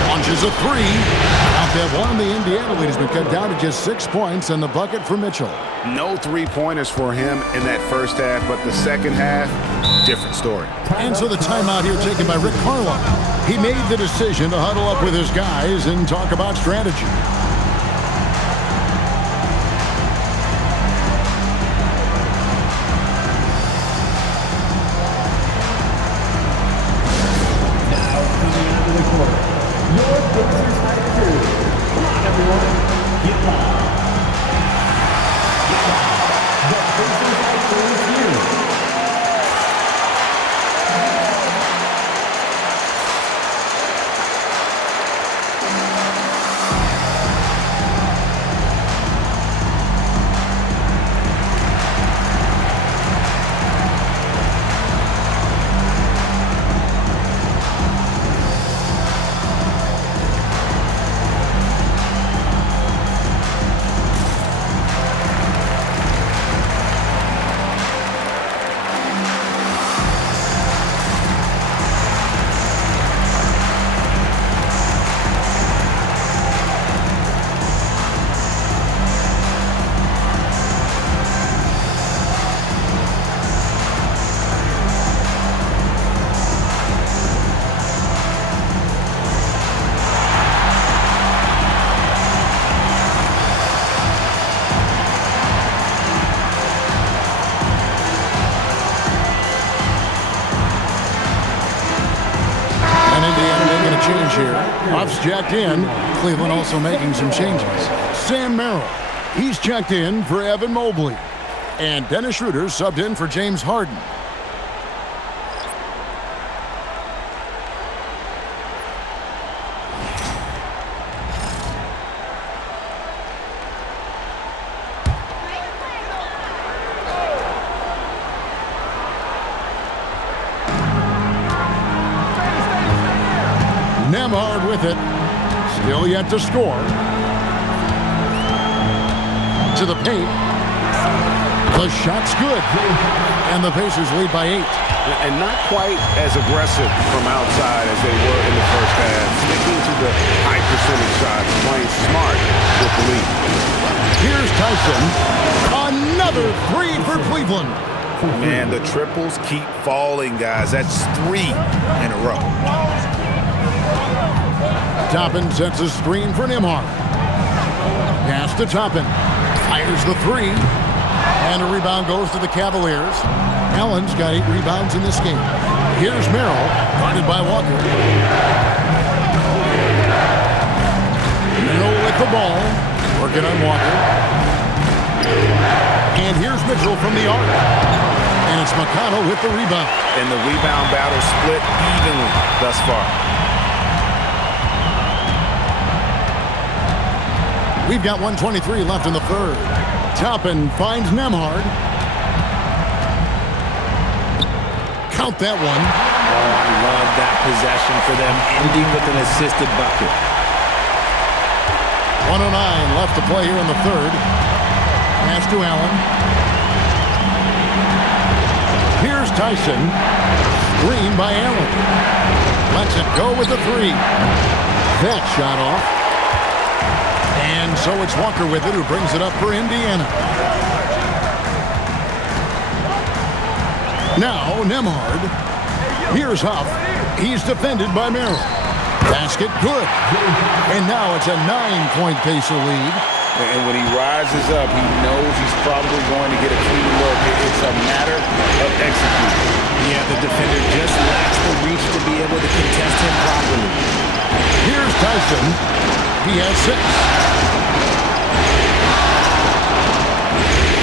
Launches a 3. Now They've won. The Indiana lead has been cut down to just 6 points, and the bucket for Mitchell. No three-pointers for him in that first half, but the second half, different story. And so the timeout here taken by Rick Carlisle. He made the decision to huddle up with his guys and talk about strategy. Buffs checked in. Cleveland also making some changes. Sam Merrill, he's checked in for Evan Mobley. And Dennis Schroeder subbed in for James Harden. Nemhard with it. Still yet to score. To the paint. The shot's good. And the Pacers lead by 8. And not quite as aggressive from outside as they were in the first half. Sticking to the high percentage shots. Playing smart with the lead. Here's Tyson. Another three for Cleveland. Man, the triples keep falling, guys. That's 3 in a row. Toppin sets a screen for Nemhard. Pass to Toppin. Fires the 3. And a rebound goes to the Cavaliers. Allen's got 8 rebounds in this game. Here's Merrill, guarded by Walker. Merrill with the ball. Working on Walker. And here's Mitchell from the arc. And it's McConnell with the rebound. And the rebound battle split evenly thus far. We've got 1:23 left in the third. Toppin finds Nemhard. Count that one. Oh, I love that possession for them, ending with an assisted bucket. 1:09 left to play here in the third. Pass to Allen. Here's Tyson. Screen by Allen. Lets it go with the 3. That shot off. And so it's Walker with it, who brings it up for Indiana. Now Nemhard. Here's Huff. He's defended by Merrill. Basket good. And now it's a 9-point Pacer lead. And when he rises up, he knows he's probably going to get a clean look. It's a matter of executing. Yeah, the defender just lacks the reach to be able to contest him properly. Here's Tyson. He has 6.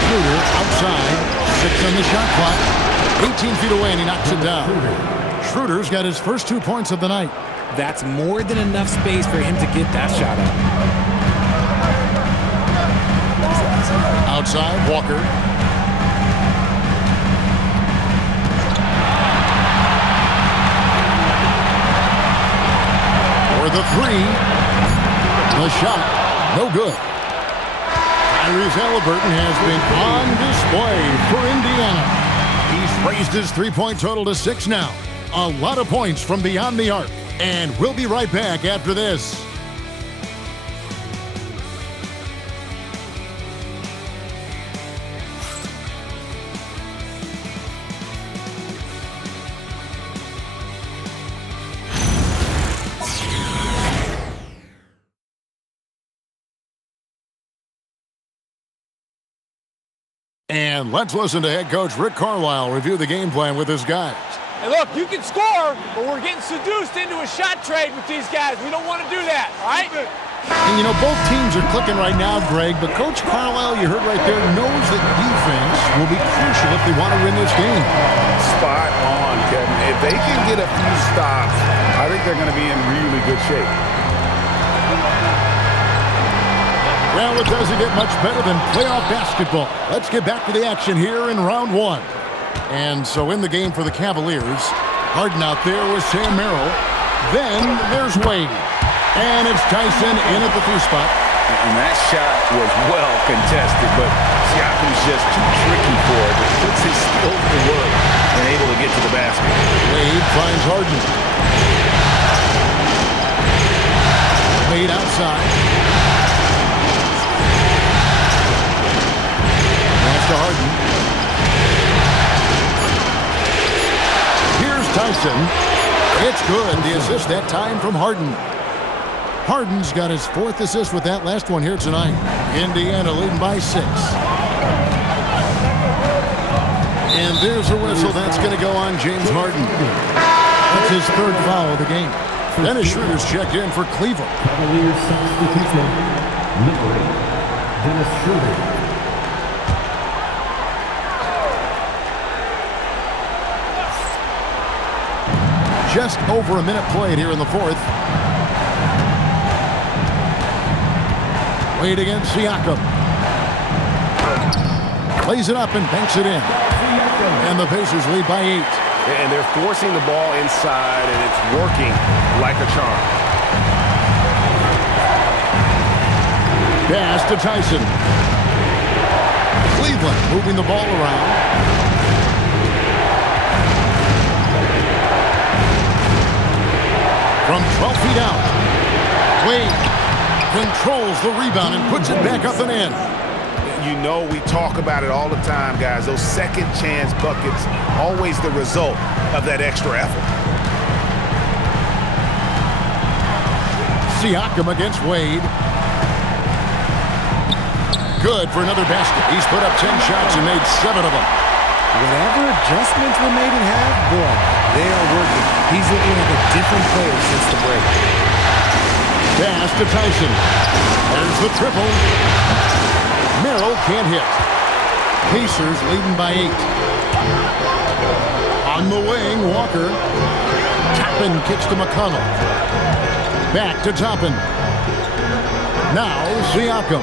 Schroeder outside. 6 on the shot clock. 18 feet away, and he knocks it down. Schroeder's got his first 2 points of the night. That's more than enough space for him to get that shot up. Outside, Walker. For the 3. The shot, no good. Tyrese Halliburton has been on display for Indiana. He's raised his 3-point total to 6 now. A lot of points from beyond the arc. And we'll be right back after this. And let's listen to head coach Rick Carlisle review the game plan with his guys. Hey, look, you can score, but we're getting seduced into a shot trade with these guys. We don't want to do that, all right? And, you know, both teams are clicking right now, Greg, but Coach Carlisle, you heard right there, knows that defense will be crucial if they want to win this game. Spot on, Kevin. If they can get a few stops, I think they're going to be in really good shape. Well, it doesn't get much better than playoff basketball. Let's get back to the action here in round one. And so in the game for the Cavaliers, Harden out there with Sam Merrill. Then there's Wade. And it's Tyson in at the 3 spot. And that shot was well contested, but Siakam's just too tricky for it. It puts his skills to work and able to get to the basket. Wade finds Harden. Wade outside. Pass to Harden. Here's Tyson. It's good. The assist that time from Harden. Harden's got his 4th assist with that last one here tonight. Indiana leading by 6. And there's a whistle. That's going to go on James Harden. That's his 3rd foul of the game. Dennis Schroeder's checked in for Cleveland. Cavaliers substitution. Number 8, Dennis Schroeder. Just over a minute played here in the 4th. Wade against Siakam. Plays it up and banks it in. And the Pacers lead by 8. And they're forcing the ball inside, and it's working like a charm. Pass to Tyson. Cleveland moving the ball around. From 12 feet out, Wade controls the rebound and puts it back up and in. You know we talk about it all the time, guys. Those second chance buckets, always the result of that extra effort. Siakam against Wade. Good for another basket. He's put up 10 shots and made 7 of them. Whatever adjustments were made in half, boy, they are working. He's looking like a different player since the break. Pass to Tyson. There's the triple. Merrill can't hit. Pacers leading by 8. On the wing, Walker. Toppin kicks to McConnell. Back to Toppin. Now Siakam.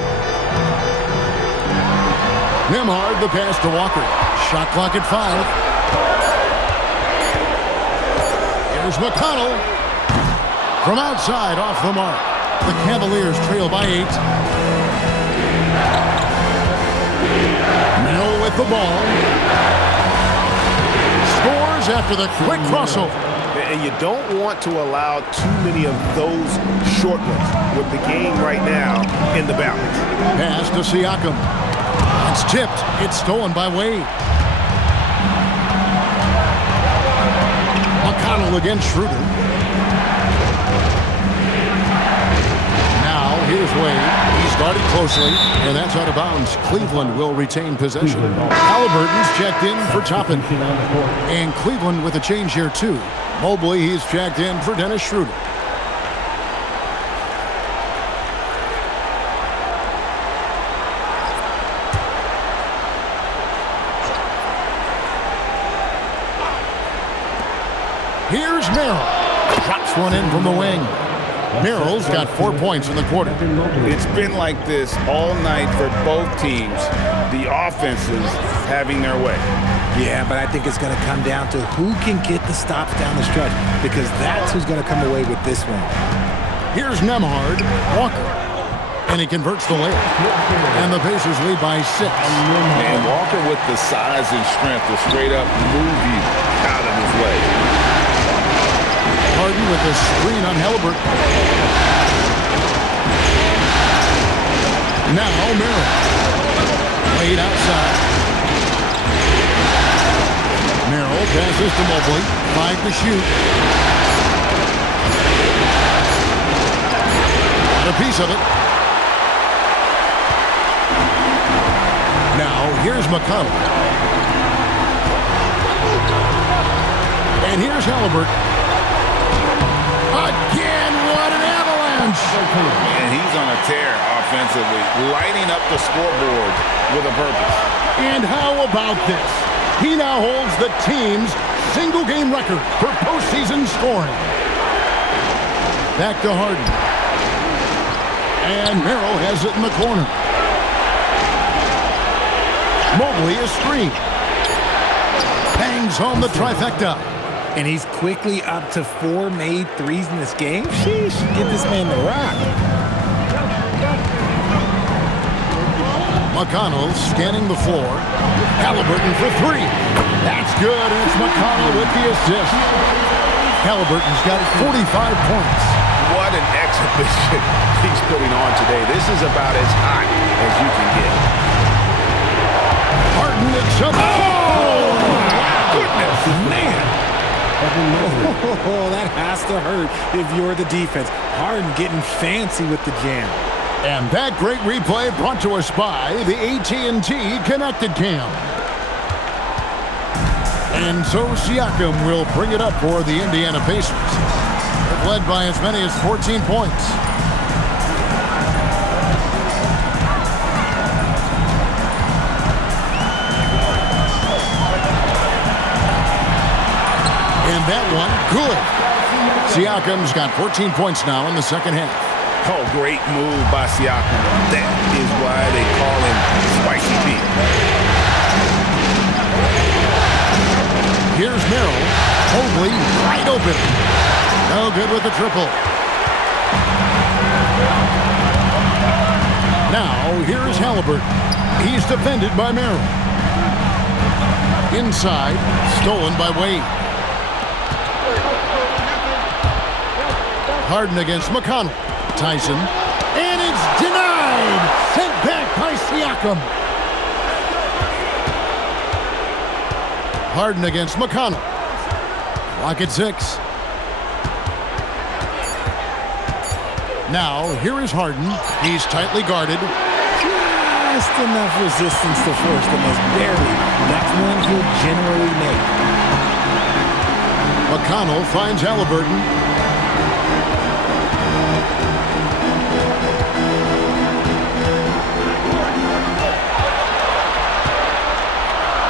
Nembhard the pass to Walker. Shot clock at 5. Here's McConnell. From outside, off the mark. The Cavaliers trail by 8. Merrill with the ball. Scores after the quick crossover. And you don't want to allow too many of those short ones with the game right now in the balance. Pass to Siakam. It's tipped. It's stolen by Wade. McConnell against Schroeder. Now, here's Wade. He started closely, and that's out of bounds. Cleveland will retain possession. Halliburton's checked in for Toppin. And Cleveland with a change here, too. Mobley, he's checked in for Dennis Schroeder. Here's Merrill. Drops one in from the wing. Merrill's got 4 points in the quarter. It's been like this all night for both teams. The offenses having their way. Yeah, but I think it's going to come down to who can get the stops down the stretch, because that's who's going to come away with this one. Here's Nembhard. Walker. And he converts the layup. And the Pacers lead by 6. And Walker with the size and strength to straight up move you out of his way. Harden with the screen on Halliburton. Now Merrill. Wade outside. Merrill passes to Mobley. 5 to shoot. Got a piece of it. Now Here's McConnell. And here's Halliburton. Again, what an avalanche! And he's on a tear offensively, lighting up the scoreboard with a purpose. And how about this? He now holds the team's single-game record for postseason scoring. Back to Harden. And Merrill has it in the corner. Mobley is screen. Bangs home the trifecta. And he's quickly up to 4 made threes in this game. Sheesh, get this man to rock. McConnell scanning the floor. Halliburton for 3. That's good, and it's McConnell with the assist. Halliburton's got 45 points. What an exhibition he's putting on today. This is about as hot as you can get. Harden itself. Oh, my goodness, Man. Oh, that has to hurt if you're the defense. Harden getting fancy with the jam. And that great replay brought to us by the AT&T Connected Cam. And so Siakam will bring it up for the Indiana Pacers. They've led by as many as 14 points. And that one, good. Siakam's got 14 points now in the second half. Oh, great move by Siakam. That is why they call him Spicy Pete. Here's Merrill. Mobley wide open. No good with the triple. Now, here's Halliburton. He's defended by Merrill. Inside, stolen by Wade. Harden against McConnell. Tyson. And it's denied! Sent back by Siakam. Harden against McConnell. Clock at 6. Now, here is Harden. He's tightly guarded. Just enough resistance to force the miss. Barely. That's one he'll generally make. McConnell finds Halliburton.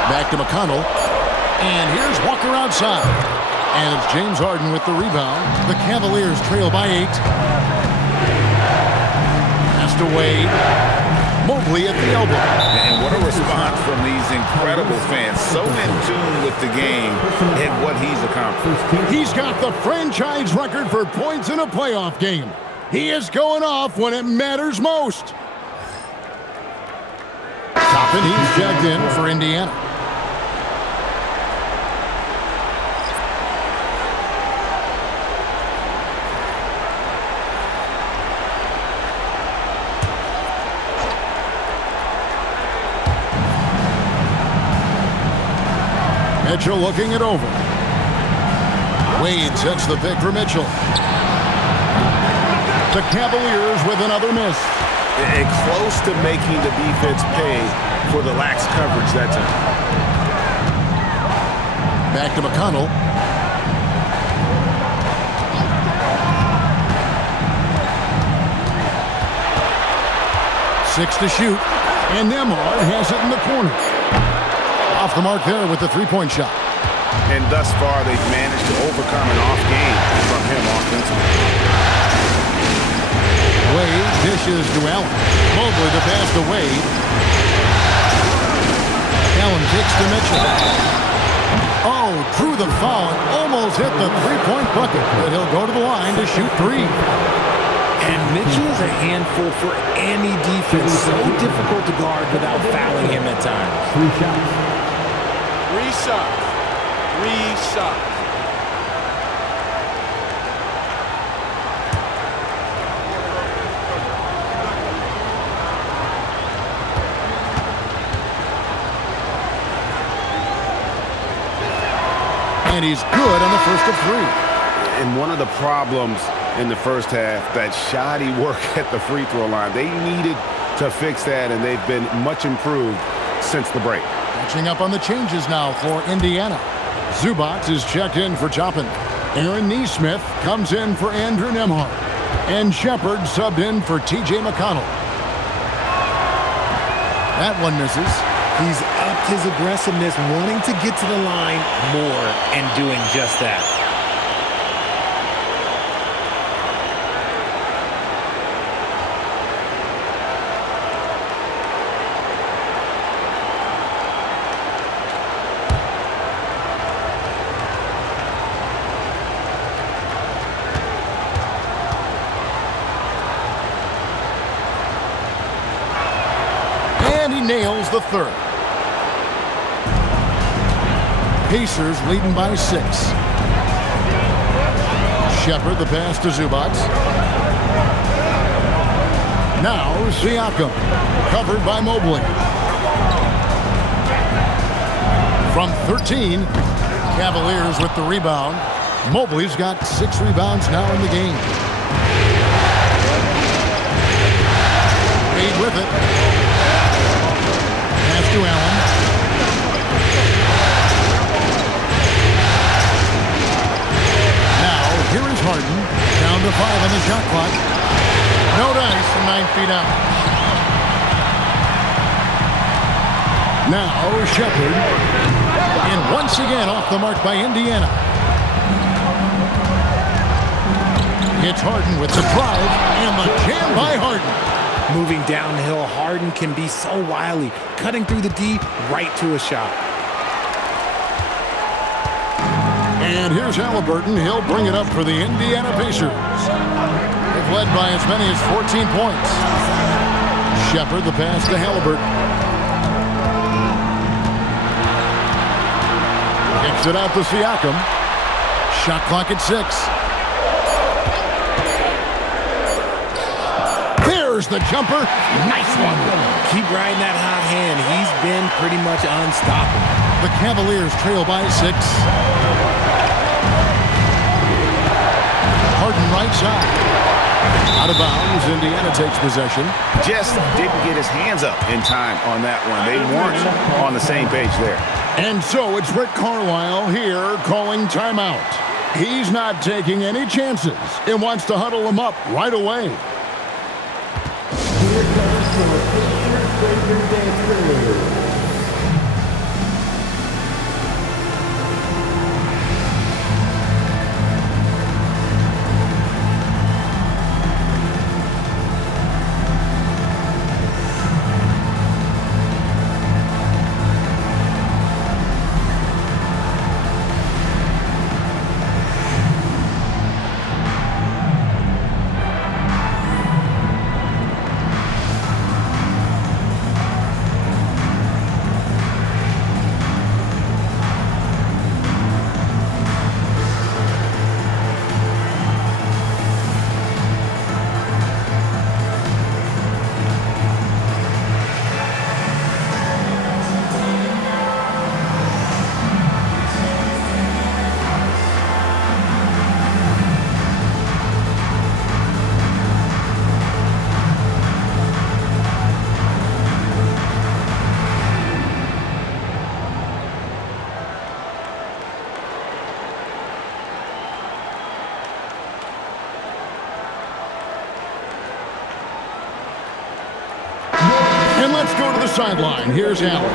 Back to McConnell. And here's Walker outside. And it's James Harden with the rebound. The Cavaliers trail by 8. Pass to Wade. Mobley at the elbow. And what a response from these incredible fans. So in tune with the game and what he's accomplished. He's got the franchise record for points in a playoff game. He is going off when it matters most. Toppin, he's jacked in for Indiana. Mitchell looking it over. Wade sets the pick for Mitchell. The Cavaliers with another miss. And close to making the defense pay for the lax coverage that time. Back to McConnell. Six to shoot. And Nembhard has it in the corner. Off the mark there with the three-point shot. And thus far, they've managed to overcome an off game from him offensively. Wade dishes to Allen. Mobley the pass to Wade. Allen kicks to Mitchell. Oh, drew the foul and almost hit the three-point bucket. But he'll go to the line to shoot 3. And Mitchell is a handful for any defense. So difficult to guard without fouling him at times. 3 shots. 3 shots. 3 shots. And he's good on the first of 3. And one of the problems in the first half, that shoddy work at the free throw line. They needed to fix that, and they've been much improved since the break. Catching up on the changes now for Indiana. Zubac is checked in for Toppin. Aaron Neesmith comes in for Andrew Nembhard. And Shepard subbed in for T.J. McConnell. That one misses. He's upped his aggressiveness, wanting to get to the line more and doing just that. Nails the third. Pacers leading by 6. Shepard the pass to Zubac. Now Siakam, covered by Mobley. From 13, Cavaliers with the rebound. Mobley's got 6 rebounds now in the game. Wade with it. To Allen. Now, here is Harden. Down to 5 on the shot clock. No dice from 9 feet out. Now, Shepard. And once again off the mark by Indiana. It's Harden with the drive and the jam by Harden. Moving downhill, Harden can be so wily, cutting through the D right to a shot. And here's Halliburton. He'll bring it up for the Indiana Pacers. They've led by as many as 14 points. Shepard the pass to Halliburton. Kicks it out to Siakam. Shot clock at 6. There's the jumper. Nice one. Keep riding that hot hand. He's been pretty much unstoppable. The Cavaliers trail by 6. Harden right side. Out of bounds. Indiana takes possession. Just didn't get his hands up in time on that one. They weren't on the same page there. And so it's Rick Carlisle here calling timeout. He's not taking any chances and wants to huddle them up right away. Here comes the Pacers breakers dance. Sideline. Here's Allen.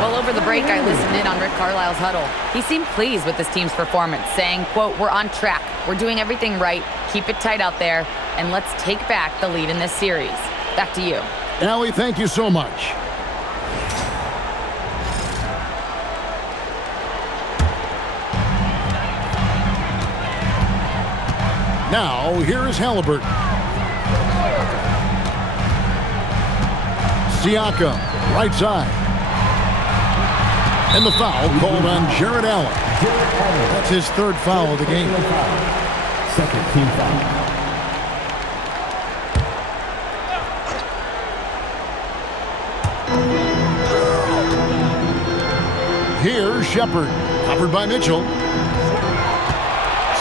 Well, over the break, I listened in on Rick Carlisle's huddle. He seemed pleased with this team's performance, saying, quote, "We're on track. We're doing everything right. Keep it tight out there, and let's take back the lead in this series." Back to you. Allie, thank you so much. Now, here is Halliburton. Siakam, right side. And the foul called on Jared Allen. That's his third foul of the game. Second team foul. Here's Shepard, covered by Mitchell.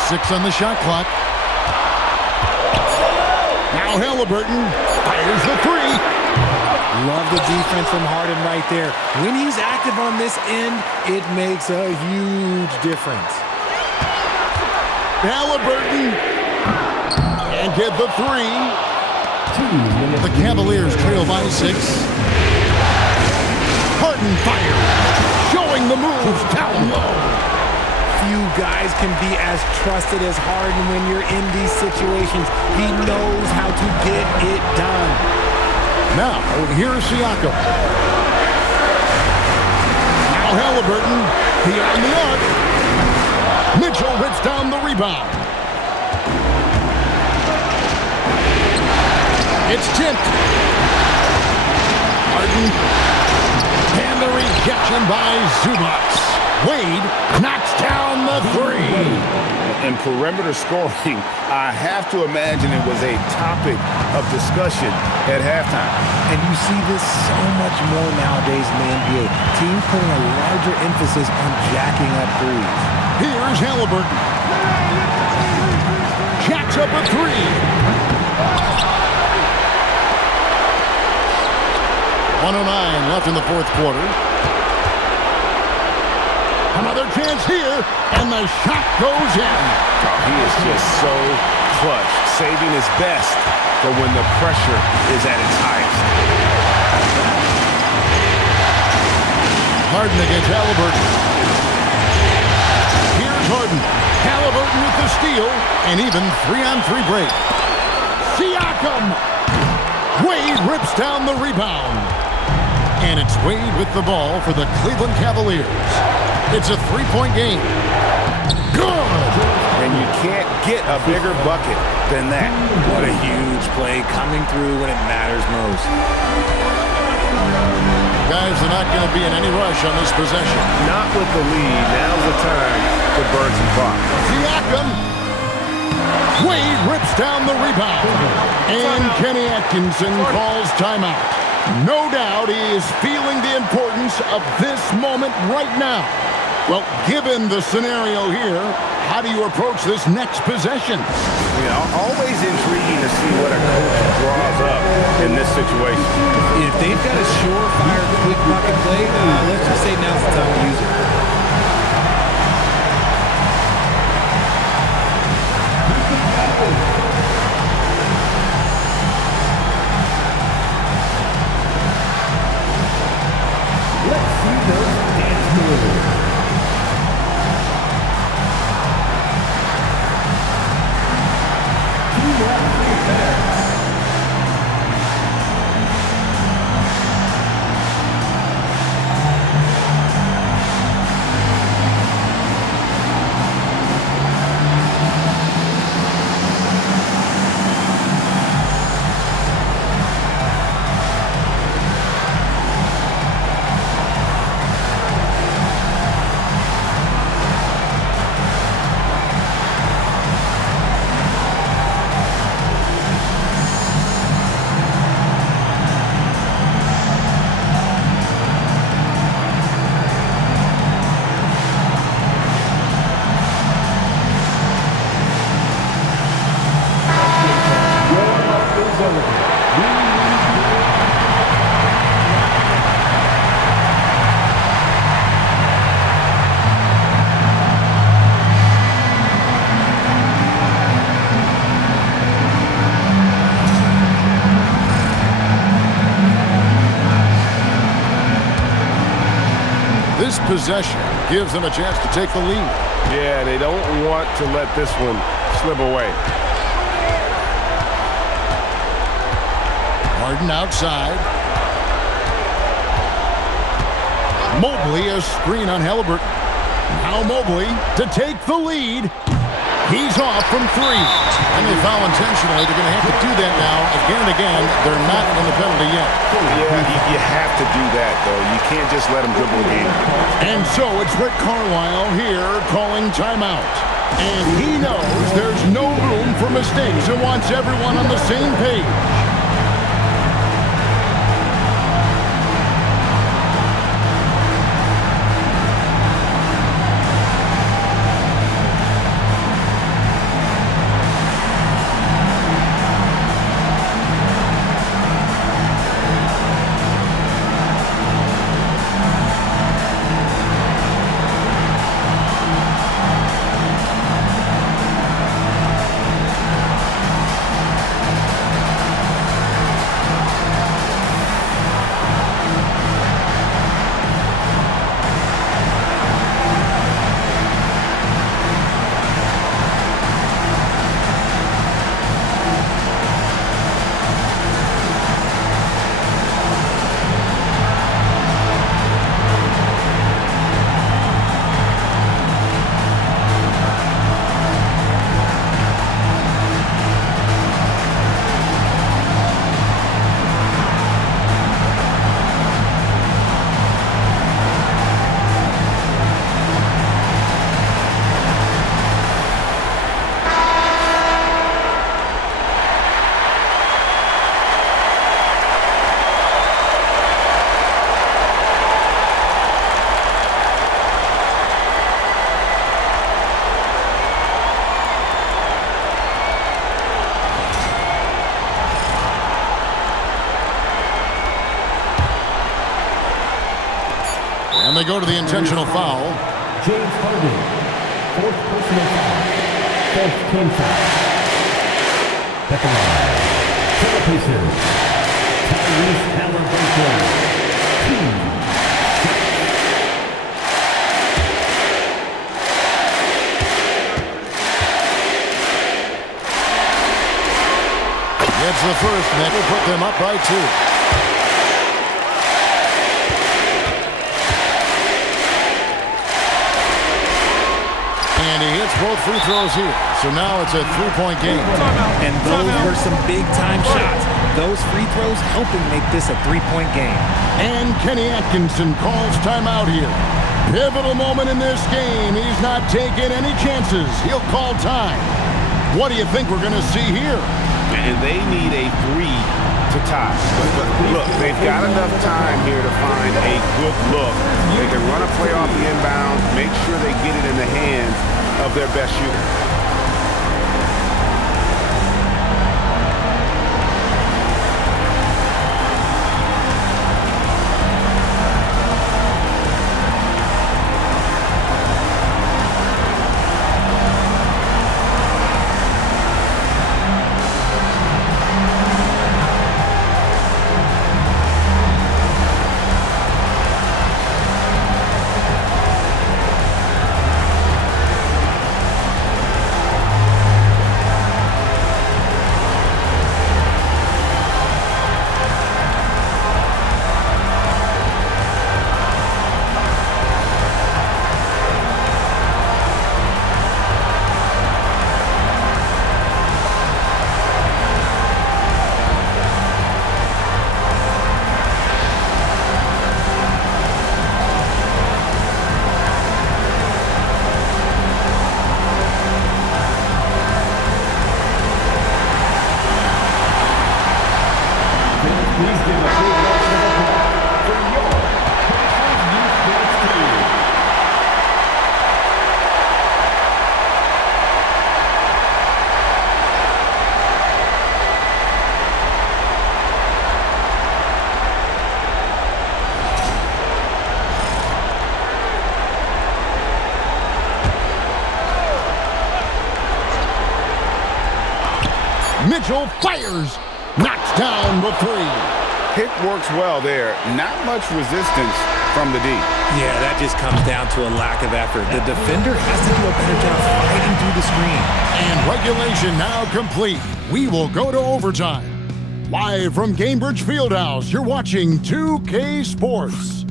6 on the shot clock. Now Halliburton fires the 3. Love the defense from Harden right there. When he's active on this end, it makes a huge difference. Halliburton. And get the three. The Cavaliers trail by 6. Harden fires. Showing the moves down low. Few guys can be as trusted as Harden when you're in these situations. He knows how to get it done. Now, here's Siakam. Now Halliburton, beyond the arc. Mitchell rips down the rebound. It's tipped. Harden. And the rejection by Zubac. Wade knocks down the three. In perimeter scoring, I have to imagine it was a topic of discussion at halftime. And you see this so much more nowadays in the NBA. Teams putting a larger emphasis on jacking up threes. Here's Halliburton. Jacks up a three. 1:09 left in the fourth quarter. Another chance here, and the shot goes in. Oh, he is just so clutch, saving his best for when the pressure is at its highest. Harden against Halliburton. Here's Harden. Halliburton with the steal, and even 3-on-3 break. Siakam. Wade rips down the rebound. And it's Wade with the ball for the Cleveland Cavaliers. It's a three-point game. Good! And you can't get a bigger bucket than that. What a huge play coming through when it matters most. Guys are not going to be in any rush on this possession. Not with the lead. Now's the time to burn some clock. Siakam. Wade rips down the rebound. And Kenny Atkinson calls timeout. No doubt he is feeling the importance of this moment right now. Well, given the scenario here, how do you approach this next possession? You know, always intriguing to see what a coach draws up in this situation. If they've got a surefire quick bucket play, let's just say now's the time to use it. Let's see those dance moves. This possession gives them a chance to take the lead. Yeah, they don't want to let this one slip away. Harden outside. Mobley, a screen on Halliburton. Now Mobley to take the lead. He's off from three. And they foul intentionally. They're going to have to do that now again and again. They're not on the penalty yet. Yeah, you have to do that, though. You can't just let them dribble again. And so it's Rick Carlisle here calling timeout. And he knows there's no room for mistakes and wants everyone on the same page. And they go to the intentional foul. James Harden, fourth personal foul. Fourth team foul. At the line, for the Pacers, Tyrese Halliburton, 2. Gets the first, and that will put them up by 2. And he hits both free throws here. So now it's a 3-point game. And those were some big-time shots. Those free throws helping make this a 3-point game. And Kenny Atkinson calls timeout here. Pivotal moment in this game. He's not taking any chances. He'll call time. What do you think we're going to see here? And they need a 3 to tie. But look, they've got enough time here to find a good look. They can run a play off the inbound, make sure they get it in the hands of their best shooter. Mitchell fires. Knocks down the 3. Pick works well there. Not much resistance from the D. Yeah, that just comes down to a lack of effort. The defender has to do a better job fighting through the screen. And regulation now complete. We will go to overtime. Live from Gainbridge Fieldhouse, you're watching 2K Sports.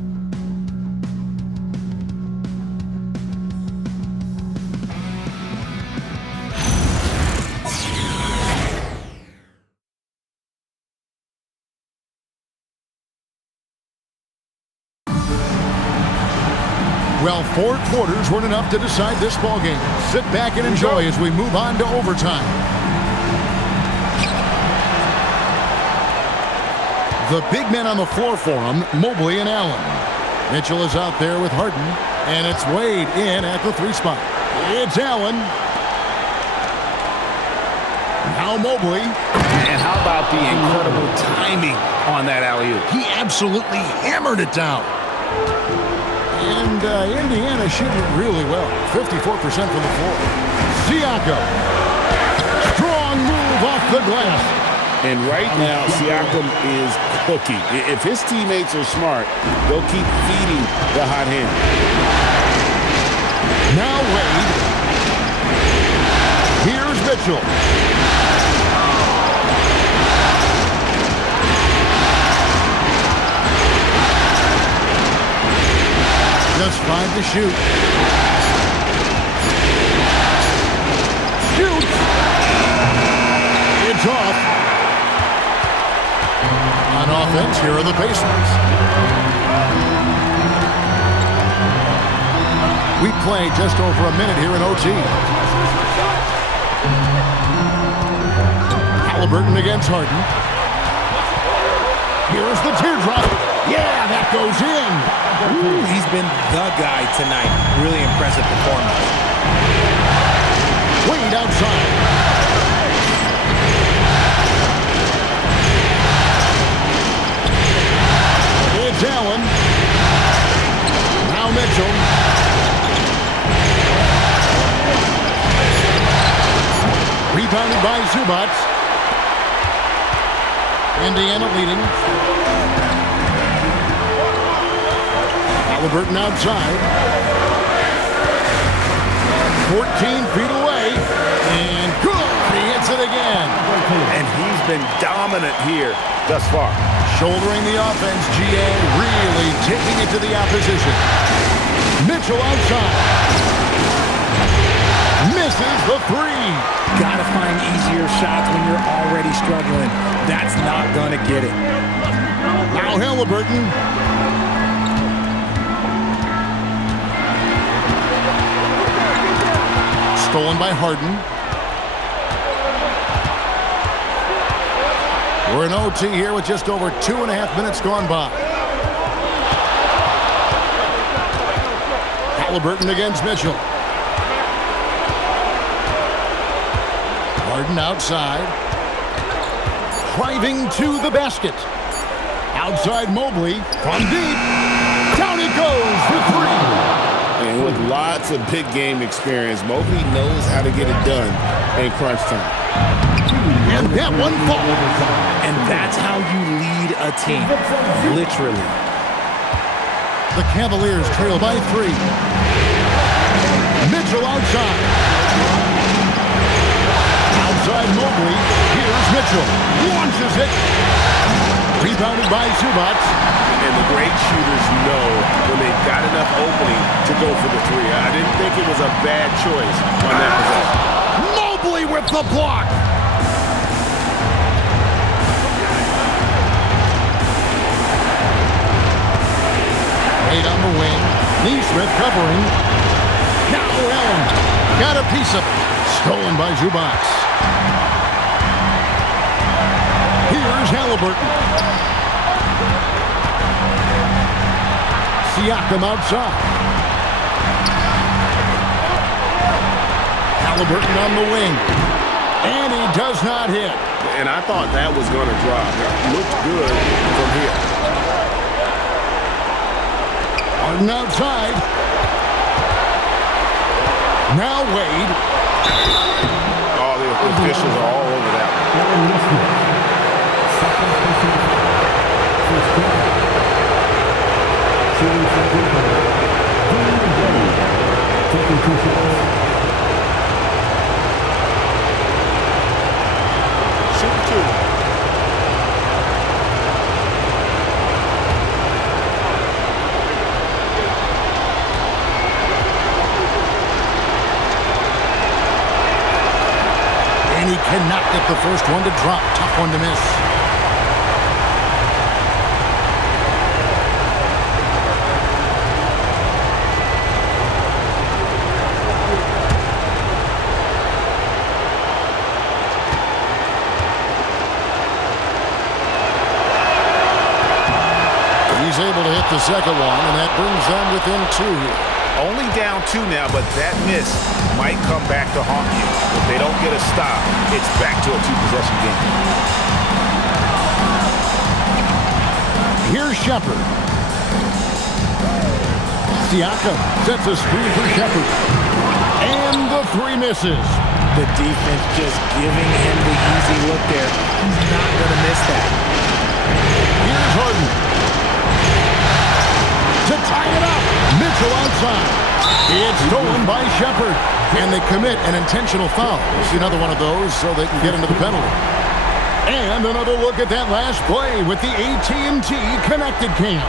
Well, 4 quarters weren't enough to decide this ballgame. Sit back and enjoy as we move on to overtime. The big men on the floor for him, Mobley and Allen. Mitchell is out there with Harden, and it's Wade in at the 3 spot. It's Allen. Now Mobley. And how about the incredible timing on that alley-oop? He absolutely hammered it down. And Indiana shooting really well. 54% from the floor. Siakam. Strong move off the glass. And right now, Siakam is cooking. If his teammates are smart, they'll keep feeding the hot hand. Now Wade. Here's Mitchell. Just 5 to shoot. Shoots. It's off. On offense, here are the Pacers. We play just over a minute here in OT. Halliburton against Harden. Here's the teardrop. Yeah, that goes in. Ooh, he's been the guy tonight. Really impressive performance. Wade outside. It's Allen. by Zubac. Indiana leading. Halliburton outside. 14 feet away. And good. He hits it again. And he's been dominant here thus far. Shouldering the offense, GA really taking it to the opposition. Mitchell outside. Misses the three. Gotta find easier shots when you're already struggling. That's not gonna get it. Now Halliburton. Stolen by Harden. We're in OT here with just over 2.5 minutes gone by. Halliburton against Mitchell. Harden outside. Driving to the basket. Outside Mobley from deep. Down it goes for three. And with lots of big game experience, Mobley knows how to get it done in crunch time. And that one falls. And that's how you lead a team. Literally. The Cavaliers trail by 3. Mitchell outside. Outside Mobley. Here's Mitchell. Launches it. Rebounded by Zubac. And the great shooters know when they've got enough opening to go for the three. I didn't think it was a bad choice on that possession. Mobley with the block. Right on the wing. Neesmith covering. Now Allen got a piece of it. Stolen by Zubac. Here's Halliburton. Siakam outside. Halliburton on the wing. And he does not hit. And I thought that was going to drop. It looked good from here. Harden outside. Now Wade. Oh, the officials are all over that one. And he cannot get the first one to drop. Tough one to miss. He's able to hit the second one, and that brings them within 2 here. Only down 2 now, but that miss might come back to haunt you. If they don't get a stop, it's back to a 2-possession game. Here's Shepard. Siakam sets a screen for Shepard. And the 3 misses. The defense just giving him the easy look there. He's not going to miss that. Here's Harden. To tie it up. Mitchell outside. It's stolen by Shepard. And they commit an intentional foul. We'll see another one of those so they can get into the penalty. And another look at that last play with the AT&T Connected Cam.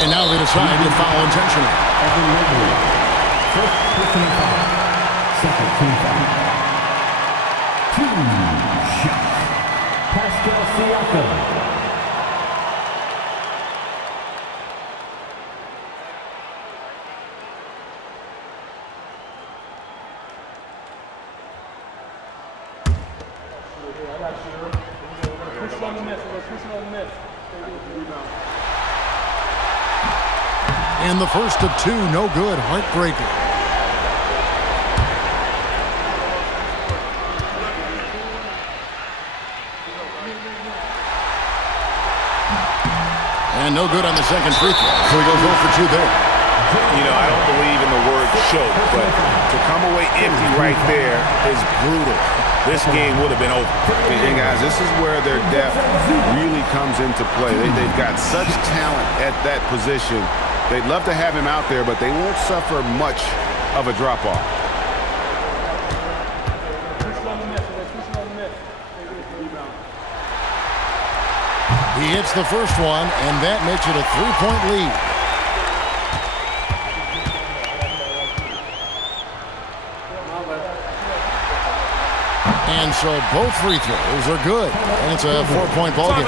And now they decide to foul intentionally. First personal foul. Second team foul. 2 shots. Pascal Siakam. And the first of 2, no good. Heartbreaker. And no good on the second free throw. So he goes 0 for 2 there. You know, I don't believe in the word choke, but to come away empty right there is brutal. This game would have been over. And guys, this is where their depth really comes into play. They've got such talent at that position. They'd love to have him out there, but they won't suffer much of a drop-off. He hits the first one, and that makes it a 3-point lead. And so both free throws are good, and it's a 4-point ball game.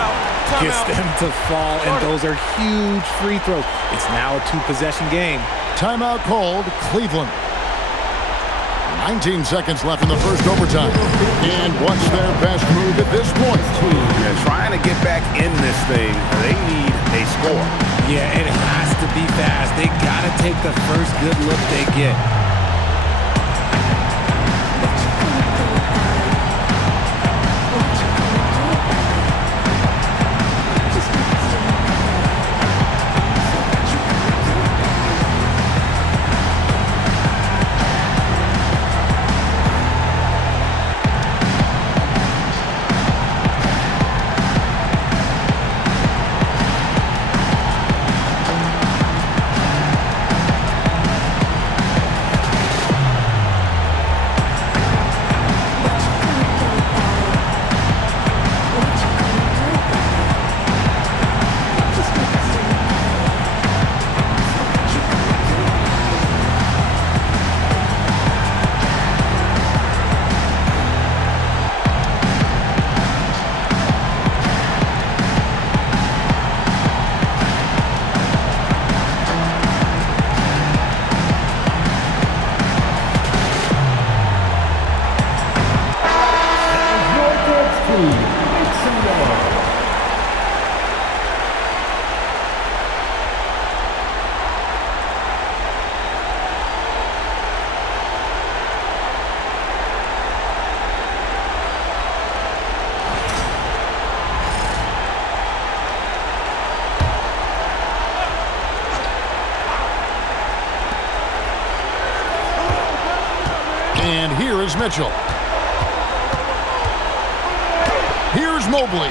Gets them to fall, and those are huge free throws. It's now a 2-possession game. Timeout called, Cleveland. 19 seconds left in the first overtime. And what's their best move at this point? Yeah, trying to get back in this thing, they need a score. Yeah, it has to be fast. They got to take the first good look they get. And here is Mitchell. Here's Mobley.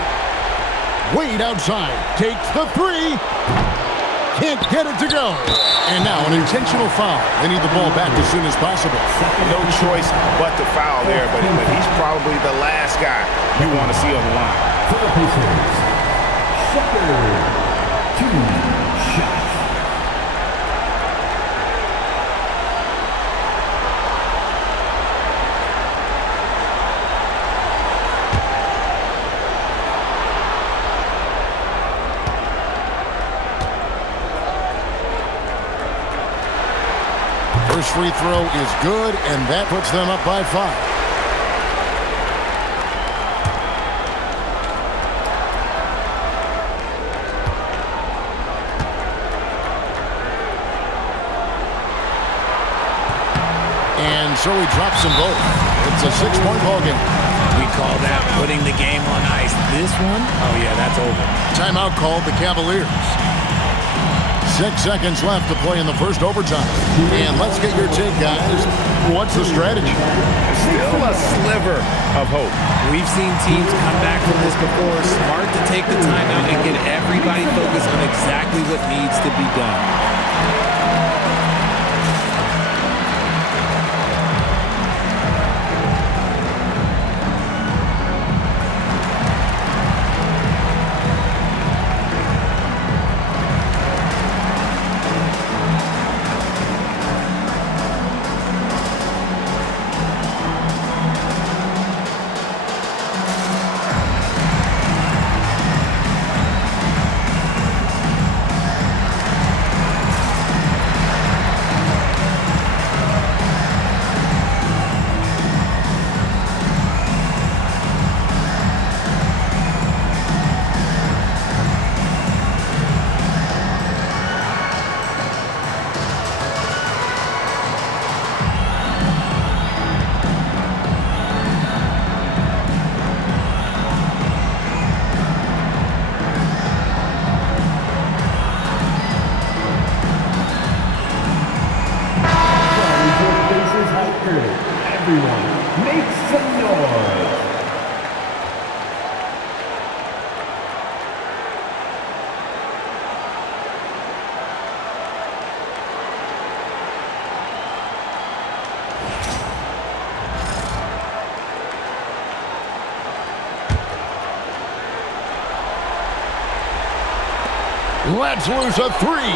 Wade outside. Takes the three. Can't get it to go. And now an intentional foul. They need the ball back as soon as possible. No choice but to foul there, but he's probably the last guy you want to see on the line. For the Pacers, Shepherd, 2 shots. First free throw is good, and that puts them up by 5. And so he drops them both. It's a 6-point ball game. We call that putting the game on ice. This one, oh yeah, that's over. Timeout called the Cavaliers. 6 seconds left to play in the first overtime. And let's get your take, guys. What's the strategy? Still a sliver of hope. We've seen teams come back from this before. Smart to take the timeout and get everybody focused on exactly what needs to be done. everyone make some noise. Let's lose a three.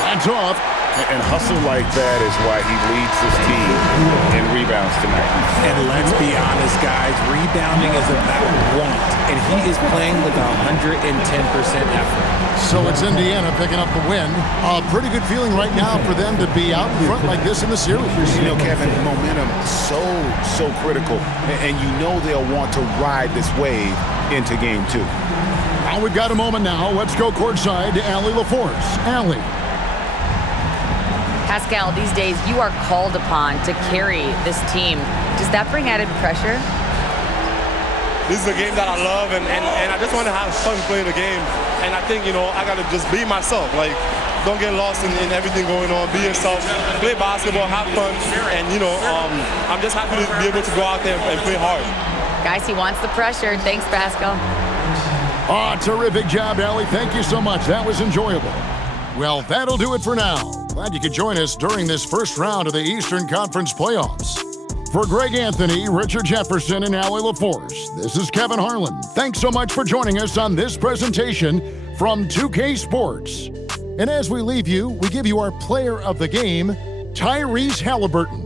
That's off. And hustle like that is why he leads his team in rebounds tonight. And let's be honest, guys, rebounding is about want, and he is playing with 110% effort. So it's Indiana picking up the win. A pretty good feeling right now for them to be out in front like this in the series. You know, Kevin, momentum so critical, and you know they'll want to ride this wave into game 2. Now we've got a moment now. Let's go courtside to Allie LaForce. Allie. Pascal, these days you are called upon to carry this team. Does that bring added pressure? This is a game that I love, and I just want to have fun playing the game. And I think, you know, I got to just be myself. Like, don't get lost in everything going on. Be yourself. Play basketball, have fun. And, you know, I'm just happy to be able to go out there and play hard. Guys, he wants the pressure. Thanks, Pascal. Oh, terrific job, Allie. Thank you so much. That was enjoyable. Well, that'll do it for now. Glad you could join us during this first round of the Eastern Conference playoffs. For Greg Anthony, Richard Jefferson, and Allie LaForce, this is Kevin Harlan. Thanks so much for joining us on this presentation from 2K Sports. And as we leave you, we give you our player of the game, Tyrese Halliburton.